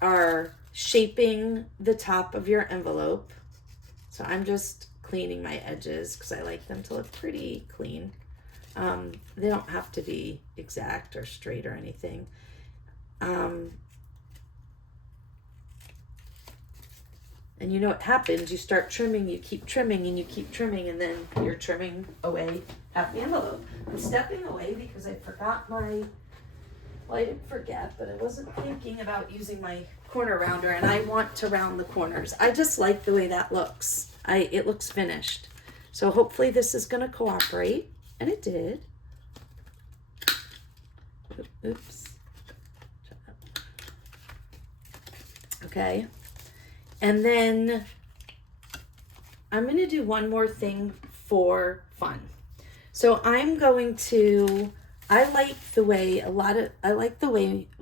are shaping the top of your envelope. So I'm just cleaning my edges because I like them to look pretty clean. They don't have to be exact or straight or anything. And you know what happens, you start trimming, you keep trimming, and you keep trimming, and then you're trimming away half the envelope. I'm stepping away because I forgot well, I didn't forget, but I wasn't thinking about using my corner rounder, and I want to round the corners. I just like the way that looks. It looks finished. So hopefully this is going to cooperate, and it did. Oops. Okay. And then I'm going to do one more thing for fun. So I'm going to, I like the way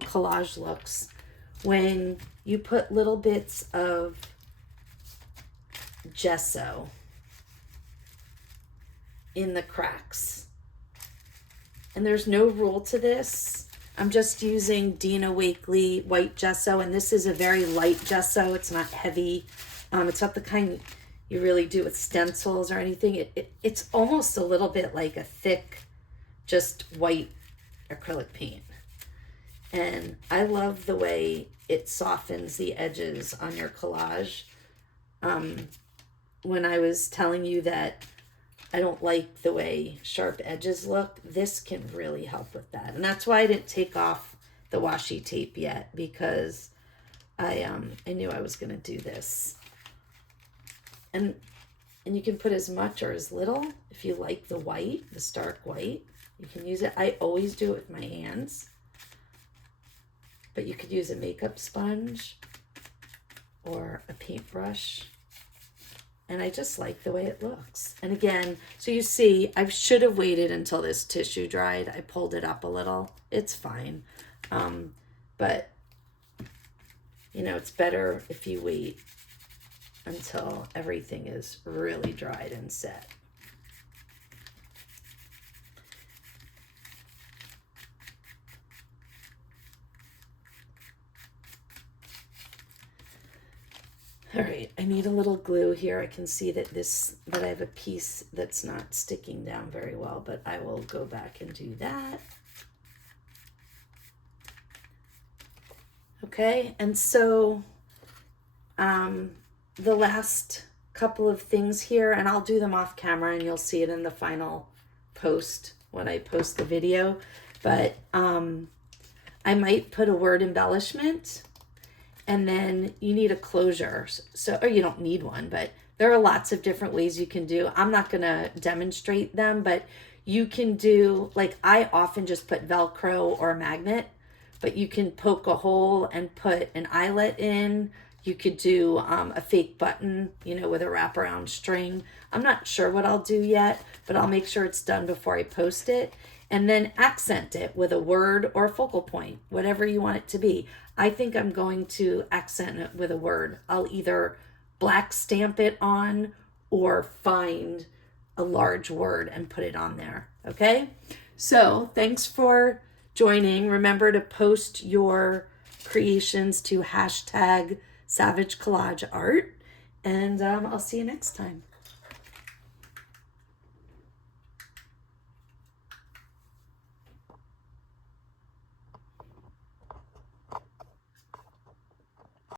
collage looks when you put little bits of gesso in the cracks And there's no rule to this. I'm just using Dina Wakley white gesso, and this is a very light gesso. It's not heavy. It's not the kind you really do with stencils or anything. It's almost a little bit like a thick, just white acrylic paint. And I love the way it softens the edges on your collage. When I was telling you that I don't like the way sharp edges look, this can really help with that. And that's why I didn't take off the washi tape yet, because I knew I was going to do this. And you can put as much or as little if you like the white, the stark white. You can use it. I always do it with my hands. But you could use a makeup sponge or a paintbrush. And I just like the way it looks. And again, so you see, I should have waited until this tissue dried. I pulled it up a little. It's fine. But, you know, it's better if you wait until everything is really dried and set. All right, I need a little glue here. I can see that I have a piece that's not sticking down very well, but I will go back and do that. Okay, and so the last couple of things here, and I'll do them off camera and you'll see it in the final post when I post the video, but I might put a word embellishment. And then you need a closure. So, or you don't need one, but there are lots of different ways you can do. I'm not going to demonstrate them, but you can do, like I often just put Velcro or a magnet, but you can poke a hole and put an eyelet in. You could do a fake button, you know, with a wraparound string. I'm not sure what I'll do yet, but I'll make sure it's done before I post it. And then accent it with a word or a focal point, whatever you want it to be. I think I'm going to accent it with a word. I'll either black stamp it on or find a large word and put it on there. Okay? So thanks for joining. Remember to post your creations to #SavageCollageArt. And I'll see you next time.